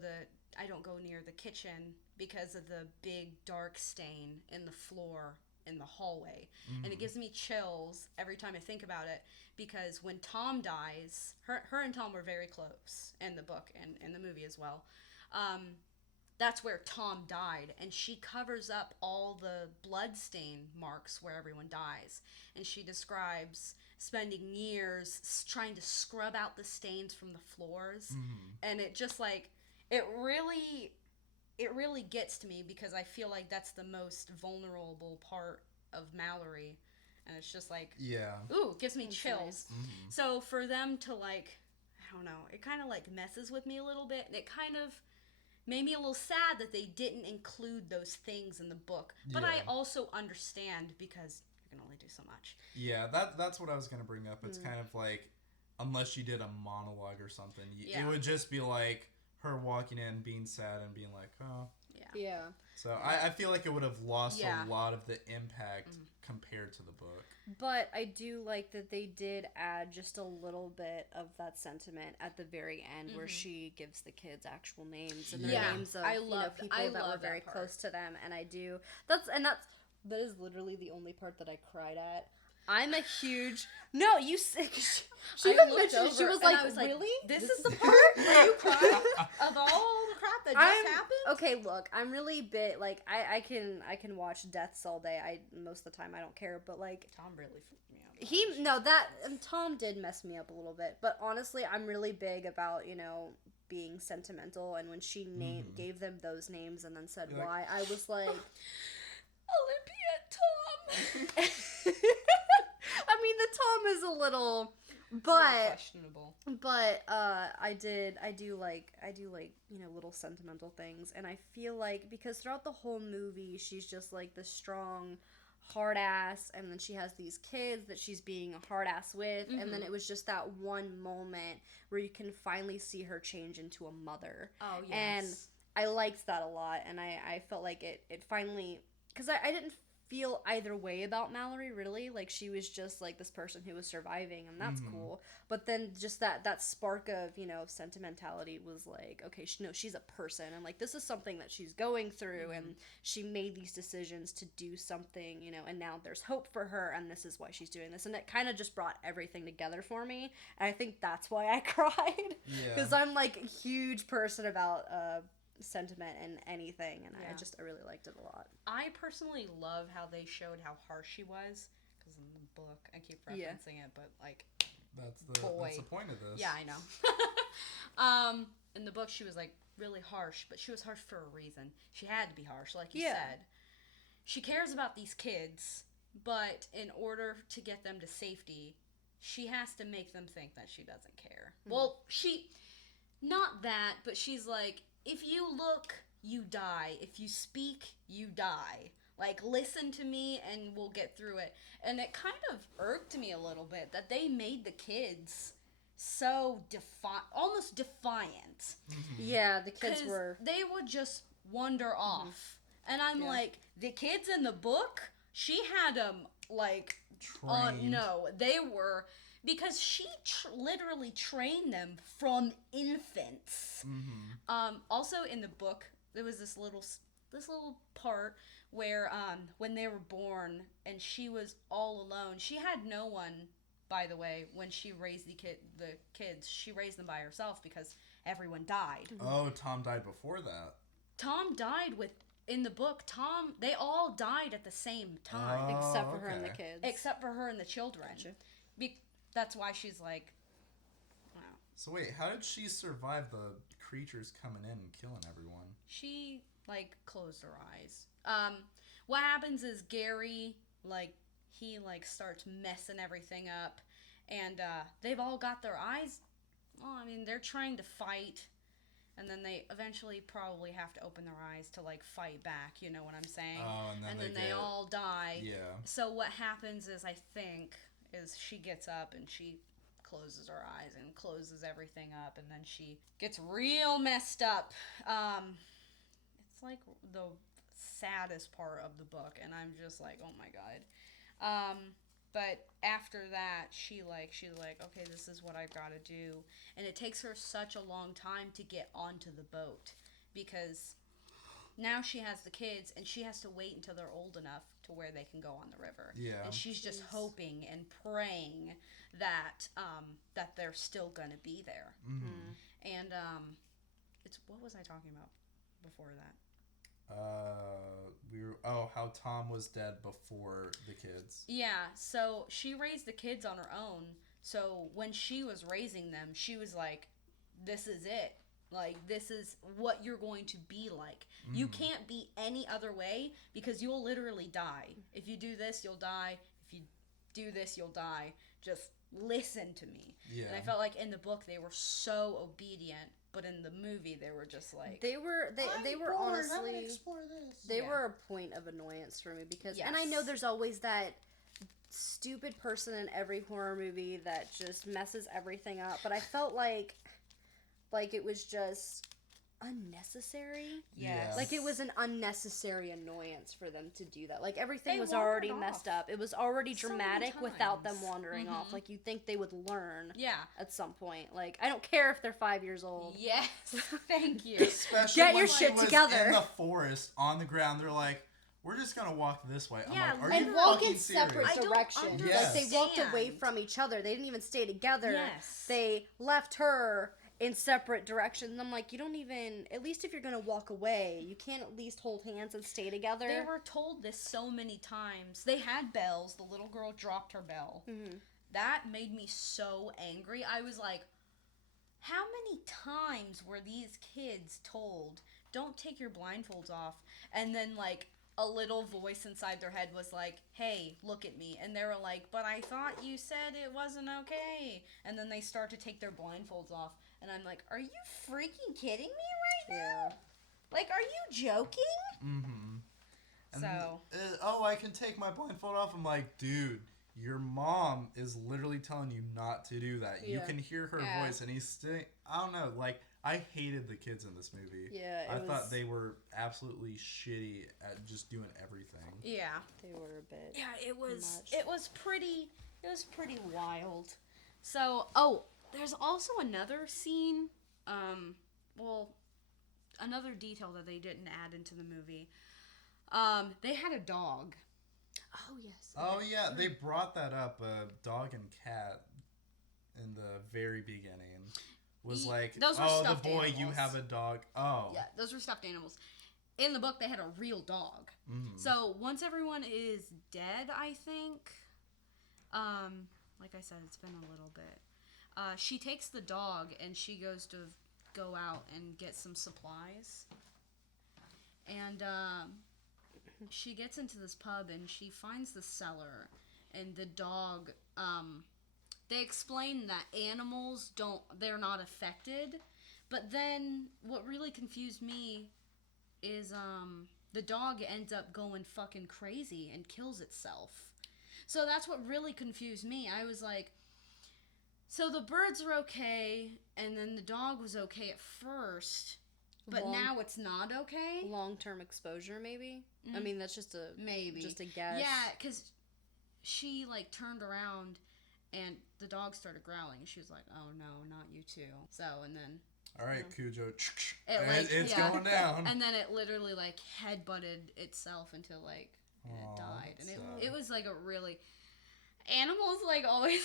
near the kitchen because of the big dark stain in the floor in the hallway. And it gives me chills every time I think about it, because when Tom dies, her and Tom were very close in the book and in the movie as well. That's where Tom died, and she covers up all the bloodstain marks where everyone dies, and she describes spending years trying to scrub out the stains from the floors. And it just like it really gets to me, because I feel like that's the most vulnerable part of Mallory, and it's just like, ooh, it gives me chills. So for them to like, I don't know, it kind of like messes with me a little bit, and it kind of made me a little sad that they didn't include those things in the book. But I also understand, because you can only do so much. Yeah, that's what I was going to bring up. It's kind of like, unless you did a monologue or something, it would just be like her walking in, being sad, and being like, oh. Yeah. So I feel like it would have lost a lot of the impact compared to the book. But I do like that they did add just a little bit of that sentiment at the very end, where she gives the kids actual names and their names of people that were very close to them. And I do that is literally the only part that I cried at. I'm a huge she even mentioned it. She was like, really? This is the part where you cried of all the crap that just happened? Okay, look, I'm really bit like I can watch deaths all day. Most of the time I don't care, but like Tom really freaked me out. Tom did mess me up a little bit, but honestly, I'm really big about, being sentimental, and when she gave them those names and then said why, I was like, Olympia and Tom. I mean, the Tom is a little, but questionable. But I do like little sentimental things, and I feel like because throughout the whole movie she's just like this strong hard ass, and then she has these kids that she's being a hard ass with, and then it was just that one moment where you can finally see her change into a mother. Oh yes. And I liked that a lot, and I felt like it finally, because I didn't feel either way about Mallory, really. Like, she was just like this person who was surviving, and that's cool. But then just that spark of sentimentality was like, okay, she's a person, and like this is something that she's going through, and she made these decisions to do something, and now there's hope for her, and this is why she's doing this, and it kind of just brought everything together for me, and I think that's why I cried, because I'm like a huge person about sentiment and anything, and I really liked it a lot. I personally love how they showed how harsh she was, because in the book, I keep referencing it, but like, that's the point of this. Yeah, I know. In the book, she was like really harsh, but she was harsh for a reason. She had to be harsh, like you said. She cares about these kids, but in order to get them to safety, she has to make them think that she doesn't care. Well, not that, but she's like, if you look, you die. If you speak, you die. Like, listen to me and we'll get through it. And it kind of irked me a little bit that they made the kids so almost defiant. Yeah, the kids were. They would just wander off. And I'm like, the kids in the book, she had them, like, no, they were. Because she literally trained them from infants. Also in the book, there was this little part where when they were born and she was all alone. She had no one, by the way, when she raised the kids. She raised them by herself because everyone died. Oh, Tom died before that. Tom died in the book. They all died at the same time. Except for her and the kids. Except for her and the children. Gotcha. That's why she's like, wow. So wait, how did she survive the creatures coming in and killing everyone? She, like, closed her eyes. What happens is Gary, like, he, like, starts messing everything up. And, they've all got their eyes, well, I mean, they're trying to fight. And then they eventually probably have to open their eyes to, like, fight back, you know what I'm saying? Oh, and then they all die. Yeah. So what happens is, I think, is she gets up and she closes her eyes and closes everything up, and then she gets real messed up. It's like the saddest part of the book, and I'm just like, oh my god. But after that, she's like, okay, this is what I've got to do, and it takes her such a long time to get onto the boat, because now she has the kids, and she has to wait until they're old enough to where they can go on the river. Yeah. And she's just hoping and praying that that they're still gonna be there. And it's, what was I talking about before that? How Tom was dead before the kids. Yeah, so she raised the kids on her own. So when she was raising them, she was like, this is it. Like, this is what you're going to be like. You can't be any other way, because you'll literally die. If you do this, you'll die. If you do this, you'll die. Just listen to me. Yeah. And I felt like in the book they were so obedient, but in the movie they were just like, they were honestly, explore this. They were a point of annoyance for me, because and I know there's always that stupid person in every horror movie that just messes everything up, but I felt like it was just unnecessary. Yes. Like, it was an unnecessary annoyance for them to do that. Like, everything was already messed up. It was already dramatic without them wandering off. Like, you'd think they would learn at some point. Like, I don't care if they're 5 years old. Yes. Thank you. Especially get when your shit together. In the forest, on the ground, they're like, we're just gonna walk this way. I'm like, are you and walk fucking in separate serious? directions. Yes. Like, they walked away from each other. They didn't even stay together. Yes. They left her in separate directions. I'm like, you don't even, at least if you're gonna walk away, you can't at least hold hands and stay together. They were told this so many times. They had bells. The little girl dropped her bell. That made me so angry. I was like, how many times were these kids told, don't take your blindfolds off? And then, like, a little voice inside their head was like, hey, look at me. And they were like, but I thought you said it wasn't okay. And then they start to take their blindfolds off. And I'm like, are you freaking kidding me right now? Like, are you joking? Mm-hmm. So. I can take my blindfold off. I'm like, dude, your mom is literally telling you not to do that. You can hear her voice. And he's still, I don't know, like, I hated the kids in this movie. Yeah, I thought they were absolutely shitty at just doing everything. Yeah. They were a bit. Yeah, it was. Much. It was pretty wild. So, there's also another scene. Another detail that they didn't add into the movie. They had a dog. Oh yes. Oh yeah, they brought that up. Dog and cat in the very beginning. Was like, those were oh, the stuffed boy, animals. you have a dog. Oh. Yeah, those were stuffed animals. In the book, they had a real dog. Mm-hmm. So, once everyone is dead, I think, like I said, it's been a little bit. She takes the dog and she goes to go out and get some supplies. And she gets into this pub and she finds the cellar. And the dog, they explain that animals they're not affected. But then what really confused me is the dog ends up going fucking crazy and kills itself. So that's what really confused me. I was like, so the birds are okay, and then the dog was okay at first, but now it's not okay? Long-term exposure, maybe? I mean, that's just a guess. Yeah, because she, like, turned around, and the dog started growling, and she was like, oh, no, not you too. So, and then... All right, Cujo. It's going down. And then it literally, like, head-butted itself until, like, it died. And it was, like, a really... Animals, like, always...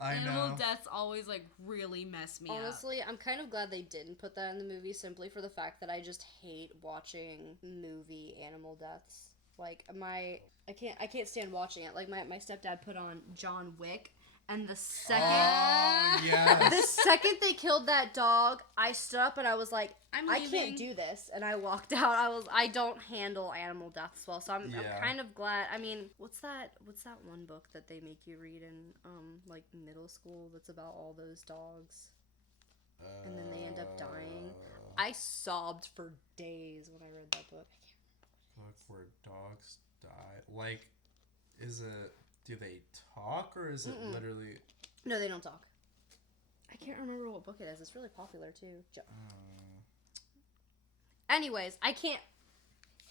Animal deaths always, like, really mess me up. Honestly, I'm kind of glad they didn't put that in the movie simply for the fact that I just hate watching movie animal deaths. Like, I can't stand watching it. Like, my stepdad put on John Wick, and the second... Oh, yes. The second they killed that dog, I stood up and I was like, I leaving. can't do this. And I walked out. I don't handle animal deaths well. So I'm kind of glad. I mean, what's that one book that they make you read in, like, middle school that's about all those dogs? And then they end up dying. I sobbed for days when I read that book. I can't remember. Book where dogs die. Like, do they talk or is it literally... No, they don't talk. I can't remember what book it is. It's really popular too. Anyways, I can't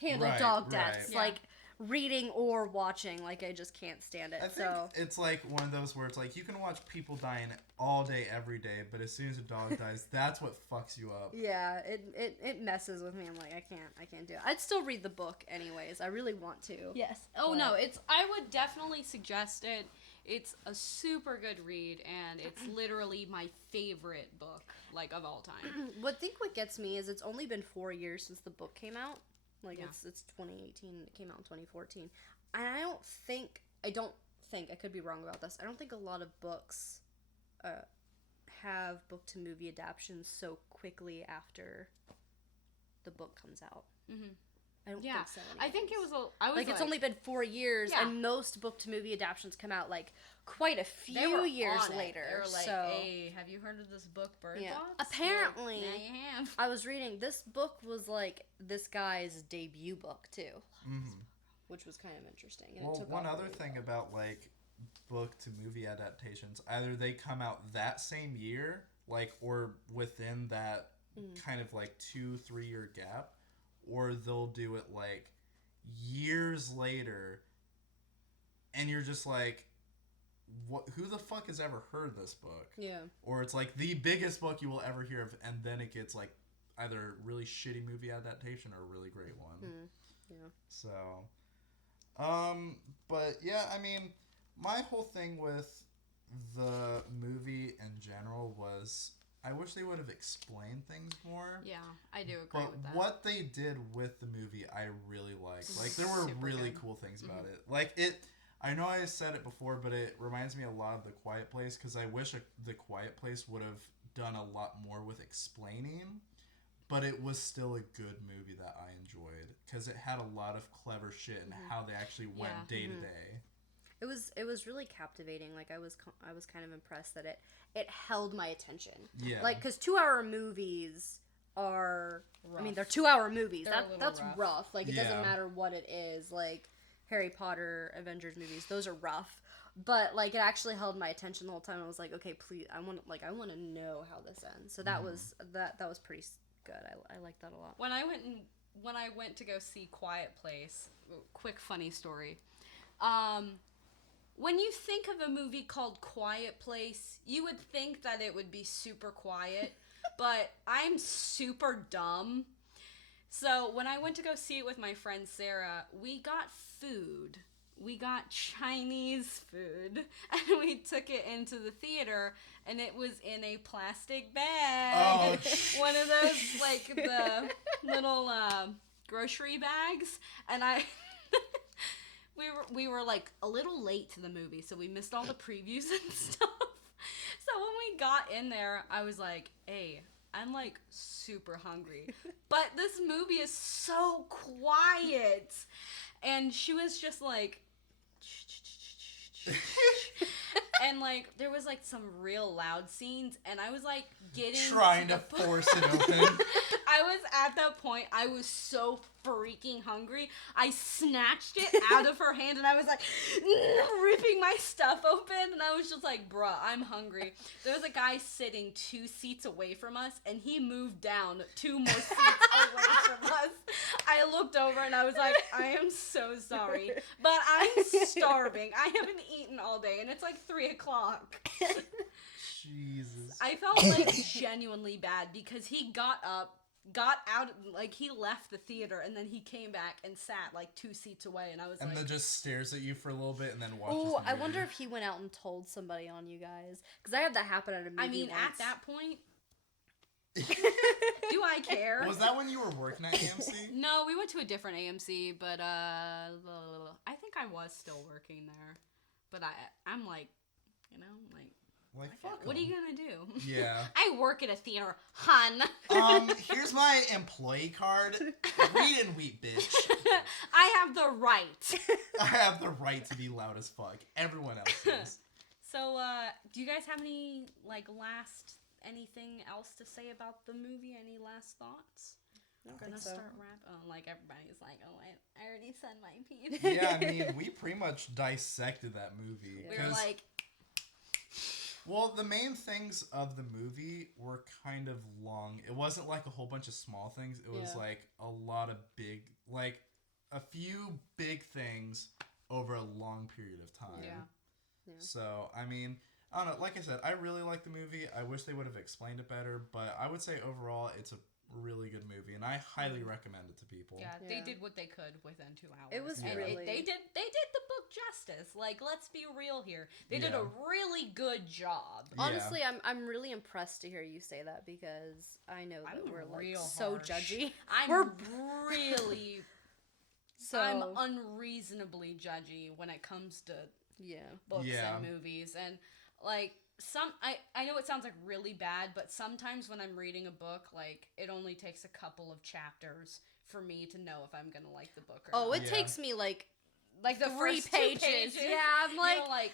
handle dog deaths. Yeah. Like, reading or watching. Like, I just can't stand it. I think it's like one of those where it's like you can watch people dying all day, every day, but as soon as a dog dies, that's what fucks you up. Yeah, it messes with me. I'm like, I can't do it. I'd still read the book anyways. I really want to. Yes. Oh, no, I would definitely suggest it. It's a super good read, and it's literally my favorite book, like, of all time. What gets me is it's only been 4 years since the book came out. Like, it's 2018, it came out in 2014. And I don't think, I could be wrong about this, I don't think a lot of books have book-to-movie adaptations so quickly after the book comes out. Mm-hmm. I don't think so. I think it was it's only been 4 years, and most book-to-movie adaptations come out, like, quite a few years later. They were like, so, hey, have you heard of this book, Birdbox? Yeah. Apparently, now you have. I was reading, this book was, like, this guy's debut book, too. Mm-hmm. Which was kind of interesting. And well, one other thing about, like, book-to-movie adaptations, either they come out that same year, like, or within that kind of, like, 2-3 year gap, or they'll do it, like, years later, and you're just like, who the fuck has ever heard this book? Yeah. Or it's, like, the biggest book you will ever hear of, and then it gets, like, either really shitty movie adaptation or a really great one. Yeah. So, but, yeah, I mean, my whole thing with the movie in general was... I wish they would have explained things more. Yeah, I do agree with that. But what they did with the movie, I really liked. Like, there were really cool things about it. Like, I know I said it before, but it reminds me a lot of The Quiet Place, because I wish The Quiet Place would have done a lot more with explaining. but it was still a good movie that I enjoyed because it had a lot of clever shit and how they actually went day to day. It was really captivating. Like I was kind of impressed that it held my attention. Yeah. Like because 2-hour movies are rough. I mean they're 2-hour movies. They're That's rough. rough. Like it doesn't matter what it is. Like Harry Potter, Avengers movies, those are rough. But like it actually held my attention the whole time. I was like, okay, please, I want to know how this ends. So that was that was pretty good. I liked that a lot. When I went to go see Quiet Place, quick funny story. When you think of a movie called Quiet Place, you would think that it would be super quiet, but I'm super dumb. So when I went to go see it with my friend Sarah, we got food. We got Chinese food, and we took it into the theater, and it was in a plastic bag. Oh, one of those, like, the little grocery bags, and we were like a little late to the movie, so we missed all the previews and stuff. So when we got in there, I was like, hey, I'm like super hungry, but this movie is so quiet. And she was just like, and like there was like some real loud scenes, and I was like trying to force it open. I was at that point, I was so freaking hungry. I snatched it out of her hand, and I was like ripping my stuff open, and I was just like, bruh, I'm hungry. There was a guy sitting 2 seats away from us, and he moved down 2 more seats away from us. I looked over, and I was like, I am so sorry, but I'm starving. I haven't eaten all day, and it's like 3 o'clock. Jesus. I felt like genuinely bad because he got up, got out, like he left the theater, and then he came back and sat like 2 seats away, and I was and like, then just stares at you for a little bit and then watches. Oh, the movie. I wonder if he went out and told somebody on you guys, because I had that happen at a movie. I mean, once. at that point, do I care? Was that when you were working at AMC? No, we went to a different AMC, but I think I was still working there, but I'm like, you know, Like, fuck what are 'em. you gonna do? Yeah. I work at a theater, hun. Here's my employee card. Read and weep, bitch. I have the right. I have the right to be loud as fuck. Everyone else does. So, do you guys have any, like, anything else to say about the movie? Any last thoughts? I We're gonna think so. start wrap. Oh, like everybody's like, oh, I already said my piece. Yeah, I mean, we pretty much dissected that movie. We were like, well, the main things of the movie were kind of long. It wasn't like a whole bunch of small things. It was like a lot of big, like a few big things over a long period of time. yeah. So, I mean, I don't know. Like I said, I really like the movie. I wish they would have explained it better, but I would say overall it's a really good movie, and I highly recommend it to people. Yeah, they did what they could within 2 hours. It was and really... They did the book justice. Like, let's be real here. They did a really good job. Honestly, I'm really impressed to hear you say that, because I know that we're like so judgy. We're really... So I'm unreasonably judgy when it comes to books and movies. And, like, I know it sounds like really bad, but sometimes when I'm reading a book, like, it only takes a couple of chapters for me to know if I'm gonna like the book or not. it takes me like the 3 first 2 pages. Yeah, I'm like,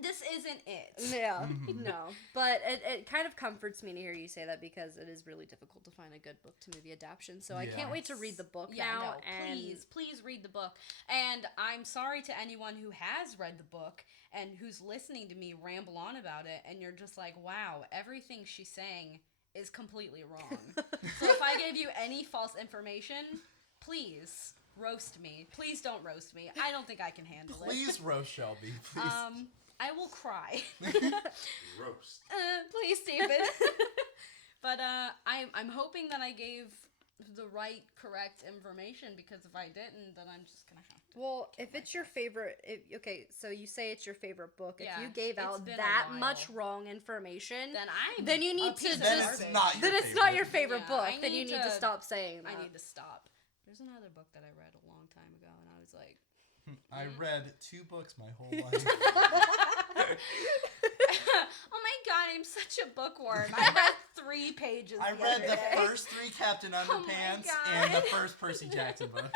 this isn't it. yeah, no. But it kind of comforts me to hear you say that, because it is really difficult to find a good book to movie adaptation. So I can't wait to read the book now. No, please read the book. And I'm sorry to anyone who has read the book and who's listening to me ramble on about it, and you're just like, wow, everything she's saying is completely wrong. So if I gave you any false information, please roast me. Please don't roast me. I don't think I can handle it. Please roast Shelby, please. I will cry. Roast. Please, David. But I'm hoping that I gave the right, correct information, because if I didn't, then I'm just gonna have to. Well, if it's your favorite, okay, so you say it's your favorite book. Yeah, if you gave it's out been a that while. much wrong information, then you need a to piece of just garbage. then it's not your favorite Yeah, book. I Then you need need to to- stop saying that. I need to stop. There's another book that I read a long time ago, and I was like, I read 2 books my whole life. Oh my god, I'm such a bookworm. I read 3 pages. I read the first 3 Captain Underpants and the first Percy Jackson book.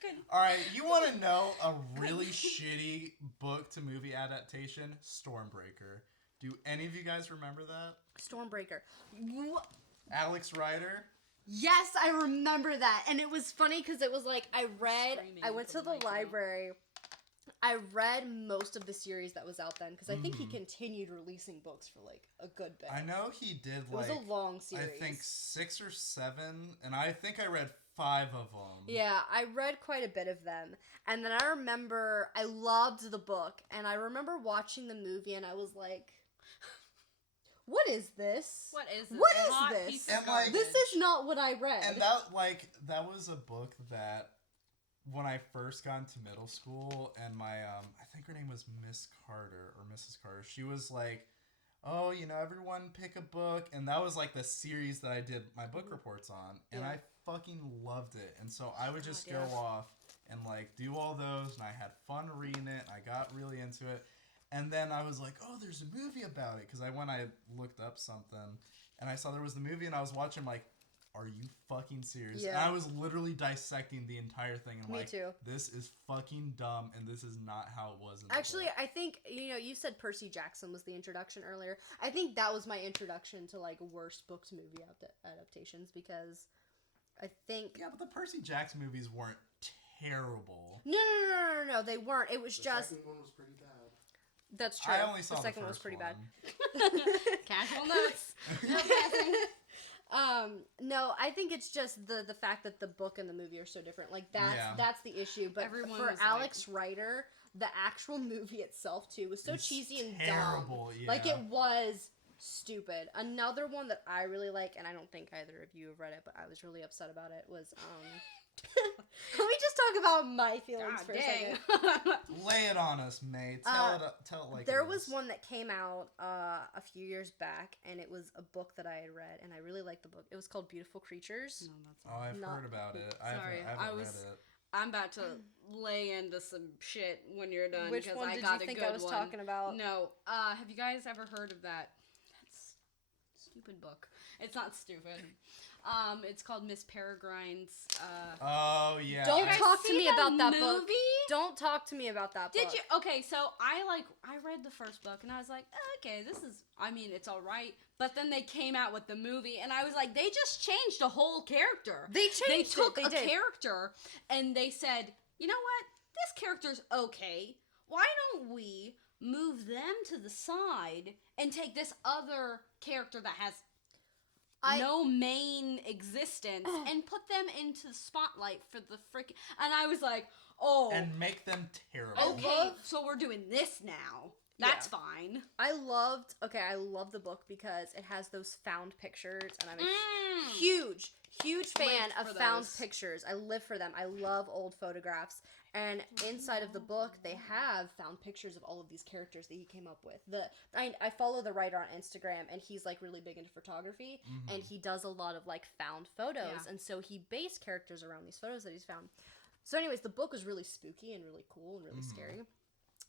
Good. Alright, you want to know a really shitty book to movie adaptation? Stormbreaker. Do any of you guys remember that? Stormbreaker. Alex Rider? Yes, I remember that. And it was funny because it was like I went to the library. I read most of the series that was out then because I think he continued releasing books for like a good bit. I know he did It was a long series. I think 6 or 7, and I think I read 5 of them. Yeah, I read quite a bit of them. And then I remember I loved the book, and I remember watching the movie, and I was like, what is this? What is this? What is this? And like, this is not what I read. And that was a book that when I first got into middle school, and my I think her name was Miss Carter or Mrs. Carter, she was like, oh, everyone pick a book, and that was like the series that I did my book reports on, and I fucking loved it. And so I would just go off and like do all those, and I had fun reading it, and I got really into it. And then I was like, oh, there's a movie about it, because I looked up something, and I saw there was the movie, and I was watching like, are you fucking serious? Yeah. And I was literally dissecting the entire thing. And I'm Me too. This is fucking dumb, and this is not how it was in the Actually, book. I think, you said Percy Jackson was the introduction earlier. I think that was my introduction to, like, worst book to movie adaptations, because I think... Yeah, but the Percy Jackson movies weren't terrible. No, they weren't. It was just... The second one was pretty bad. That's true. I only saw the second the one was first pretty one. bad. Casual notes. No, I think it's just the fact that the book and the movie are so different. Like that's the issue. But Everyone for was Alex Rider, the actual movie itself too was so cheesy and terrible, dumb. yeah. Like it was stupid. Another one that I really like, and I don't think either of you have read it, but I was really upset about it, was can we just talk about my feelings for a second? Lay it on us, May. Tell it like there it was is. one that came out a few years back, and it was a book that I had read, and I really liked the book. It was called Beautiful Creatures. No, that's Oh, I've not- heard about it. Sorry, I haven't read it. I'm about to lay into some shit when you're done. Which 'cause one I did got you a think good I was one. talking about? No. Have you guys ever heard of that? That's stupid book. It's not stupid. It's called Miss Peregrine's. Oh yeah. Don't guys talk to see me the about that book. movie? Don't talk to me about that book. Did you? Okay, so I read the first book and I was like, okay, this is, it's all right. But then they came out with the movie and I was like, they just changed a whole character. They changed They took it. a They did. character and they said, you know what? This character's okay. Why don't we move them to the side and take this other character that has no main existence and put them into the spotlight for the freaking... And I was like, oh... And make them terrible. Okay, so we're doing this now. That's fine. I love the book because it has those found pictures, and I'm a huge fan Lived of for found those. pictures. I live for them. I love old photographs. And inside of the book, they have found pictures of all of these characters that he came up with. I follow the writer on Instagram, and he's like really big into photography, and he does a lot of like found photos, and so he based characters around these photos that he's found. So anyways, the book was really spooky and really cool and really scary.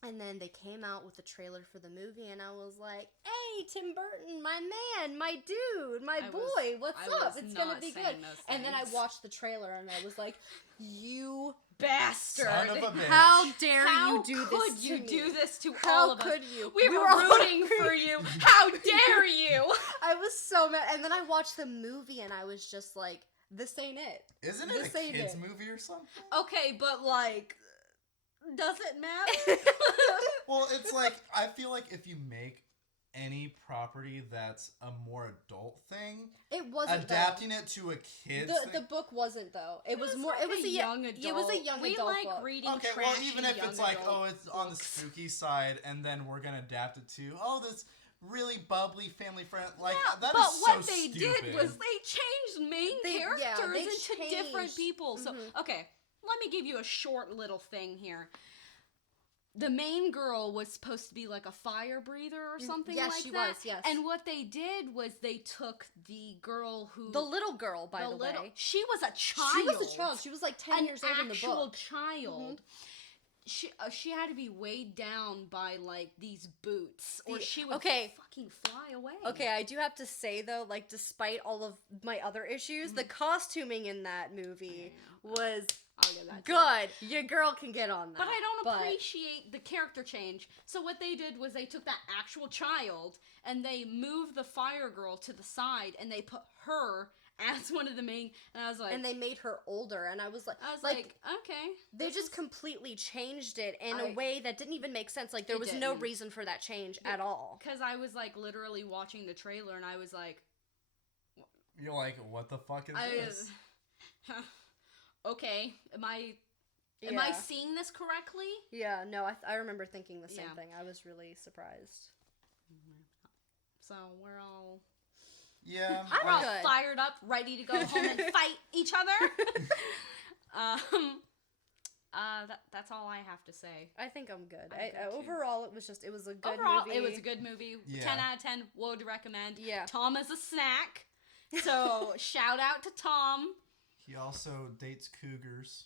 And then they came out with the trailer for the movie, and I was like, hey, Tim Burton, my man, my dude, my boy, what's up? It's going to be good. And then I watched the trailer, and I was like, you Bastard. Son of a bitch. how dare How you do could this to you me? do this to How all of us? could you? We were all rooting for you. How dare you? I was so mad. And then I watched the movie, and I was just like, this ain't it. Isn't it This a ain't kids it. movie or something? Okay, but like, does it matter? Well, it's like, I feel like if you make any property that's a more adult thing, It wasn't adapting it to a kid's the thing. book wasn't though. It was more. like It was a young adult. It was a young we adult like book. reading Okay, well, trashy even if young it's like, adult oh, it's on the books. spooky side, and then we're gonna adapt it to, oh, this really bubbly family friend, like Yeah, that but is what so they stupid. did was they changed main They characters into different changed. people. So, okay, let me give you a short little thing here. The main girl was supposed to be like a fire breather or something yes, like she that. was, yes. And what they did was they took the girl who... The little girl, by the way. She was a child. She was a child. She was like 10 years old in the actual book. child. she had to be weighed down by like these boots, or she would fucking fly away. Okay, I do have to say though, like despite all of my other issues, the costuming in that movie was I'll give that good. Your girl can get on that. But I don't appreciate the character change. So what they did was they took that actual child and they moved the fire girl to the side and they put her as one of the main, and I was like, and they made her older, and I was like, okay, they just completely changed it in a way that didn't even make sense. Like there was no reason for that change at all. Because I was like literally watching the trailer, and I was like, you're like, what the fuck is this? Okay, am I seeing this correctly? Yeah, no, I remember thinking the same thing. I was really surprised. So we're all. Yeah, we're all fired up, ready to go home and fight each other. That's all I have to say. I think I'm good. Overall, it was a good movie. It was a good movie. Yeah. 10 out of 10 would recommend. Yeah. Tom is a snack. So shout out to Tom. He also dates cougars.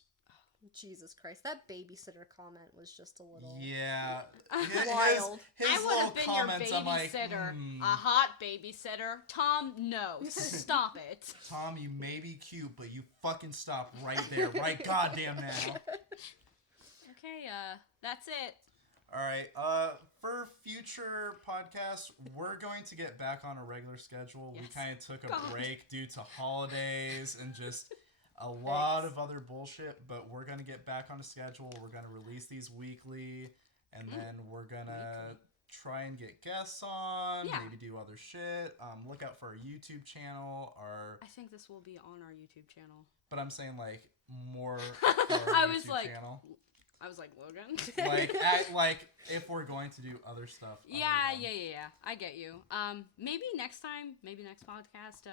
Jesus Christ, that babysitter comment was just a little wild. His I would have been your comments, I'm like, babysitter, a hot babysitter. Tom, no, stop it. Tom, you may be cute, but you fucking stop right there, right goddamn now. Okay, that's it. All right, for future podcasts, we're going to get back on a regular schedule. Yes. We kind of took a break due to holidays and just a lot of other bullshit, but we're going to get back on a schedule. We're going to release these weekly, and then we're going to try and get guests on, maybe do other shit. Look out for our YouTube channel. I think this will be on our YouTube channel. But I'm saying, like, more for our YouTube channel. I was like, Logan? like, if we're going to do other stuff. Yeah. I get you. Maybe next time, maybe next podcast,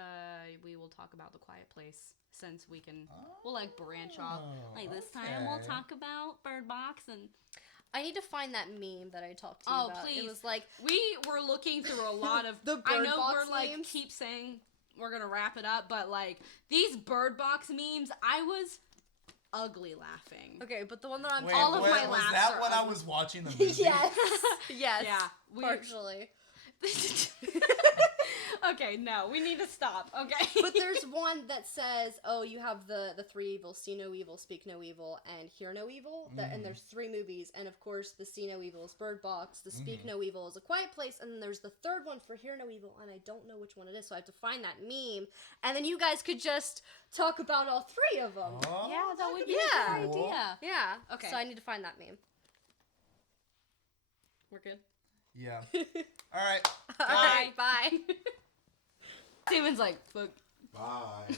we will talk about The Quiet Place. Since we can, we'll like branch off. Like this time we'll talk about Birdbox and... I need to find that meme that I talked to you about. Please. It was like... We were looking through a lot of... the Birdbox I know we're like, memes. keep saying we're gonna wrap it up, but like, these Birdbox memes, I was ugly laughing. Okay, but the one that I'm... my laughs was that are when I ugly. was watching the movie? Yes. Yes. Yeah. Partially. Okay, no, we need to stop. Okay. But there's one that says, oh, you have the three evils: see no evil, speak no evil, and hear no evil. And there's 3 movies, and of course the see no evil is Bird Box, the speak no evil is A Quiet Place, and then there's the third one for hear no evil, and I don't know which one it is, so I have to find that meme, and then you guys could just talk about all 3 of them. Oh, Yeah, that would be a good idea. Yeah. Okay. So I need to find that meme. We're good. Yeah. All right. All right. Bye. Steven's like, fuck. Bye.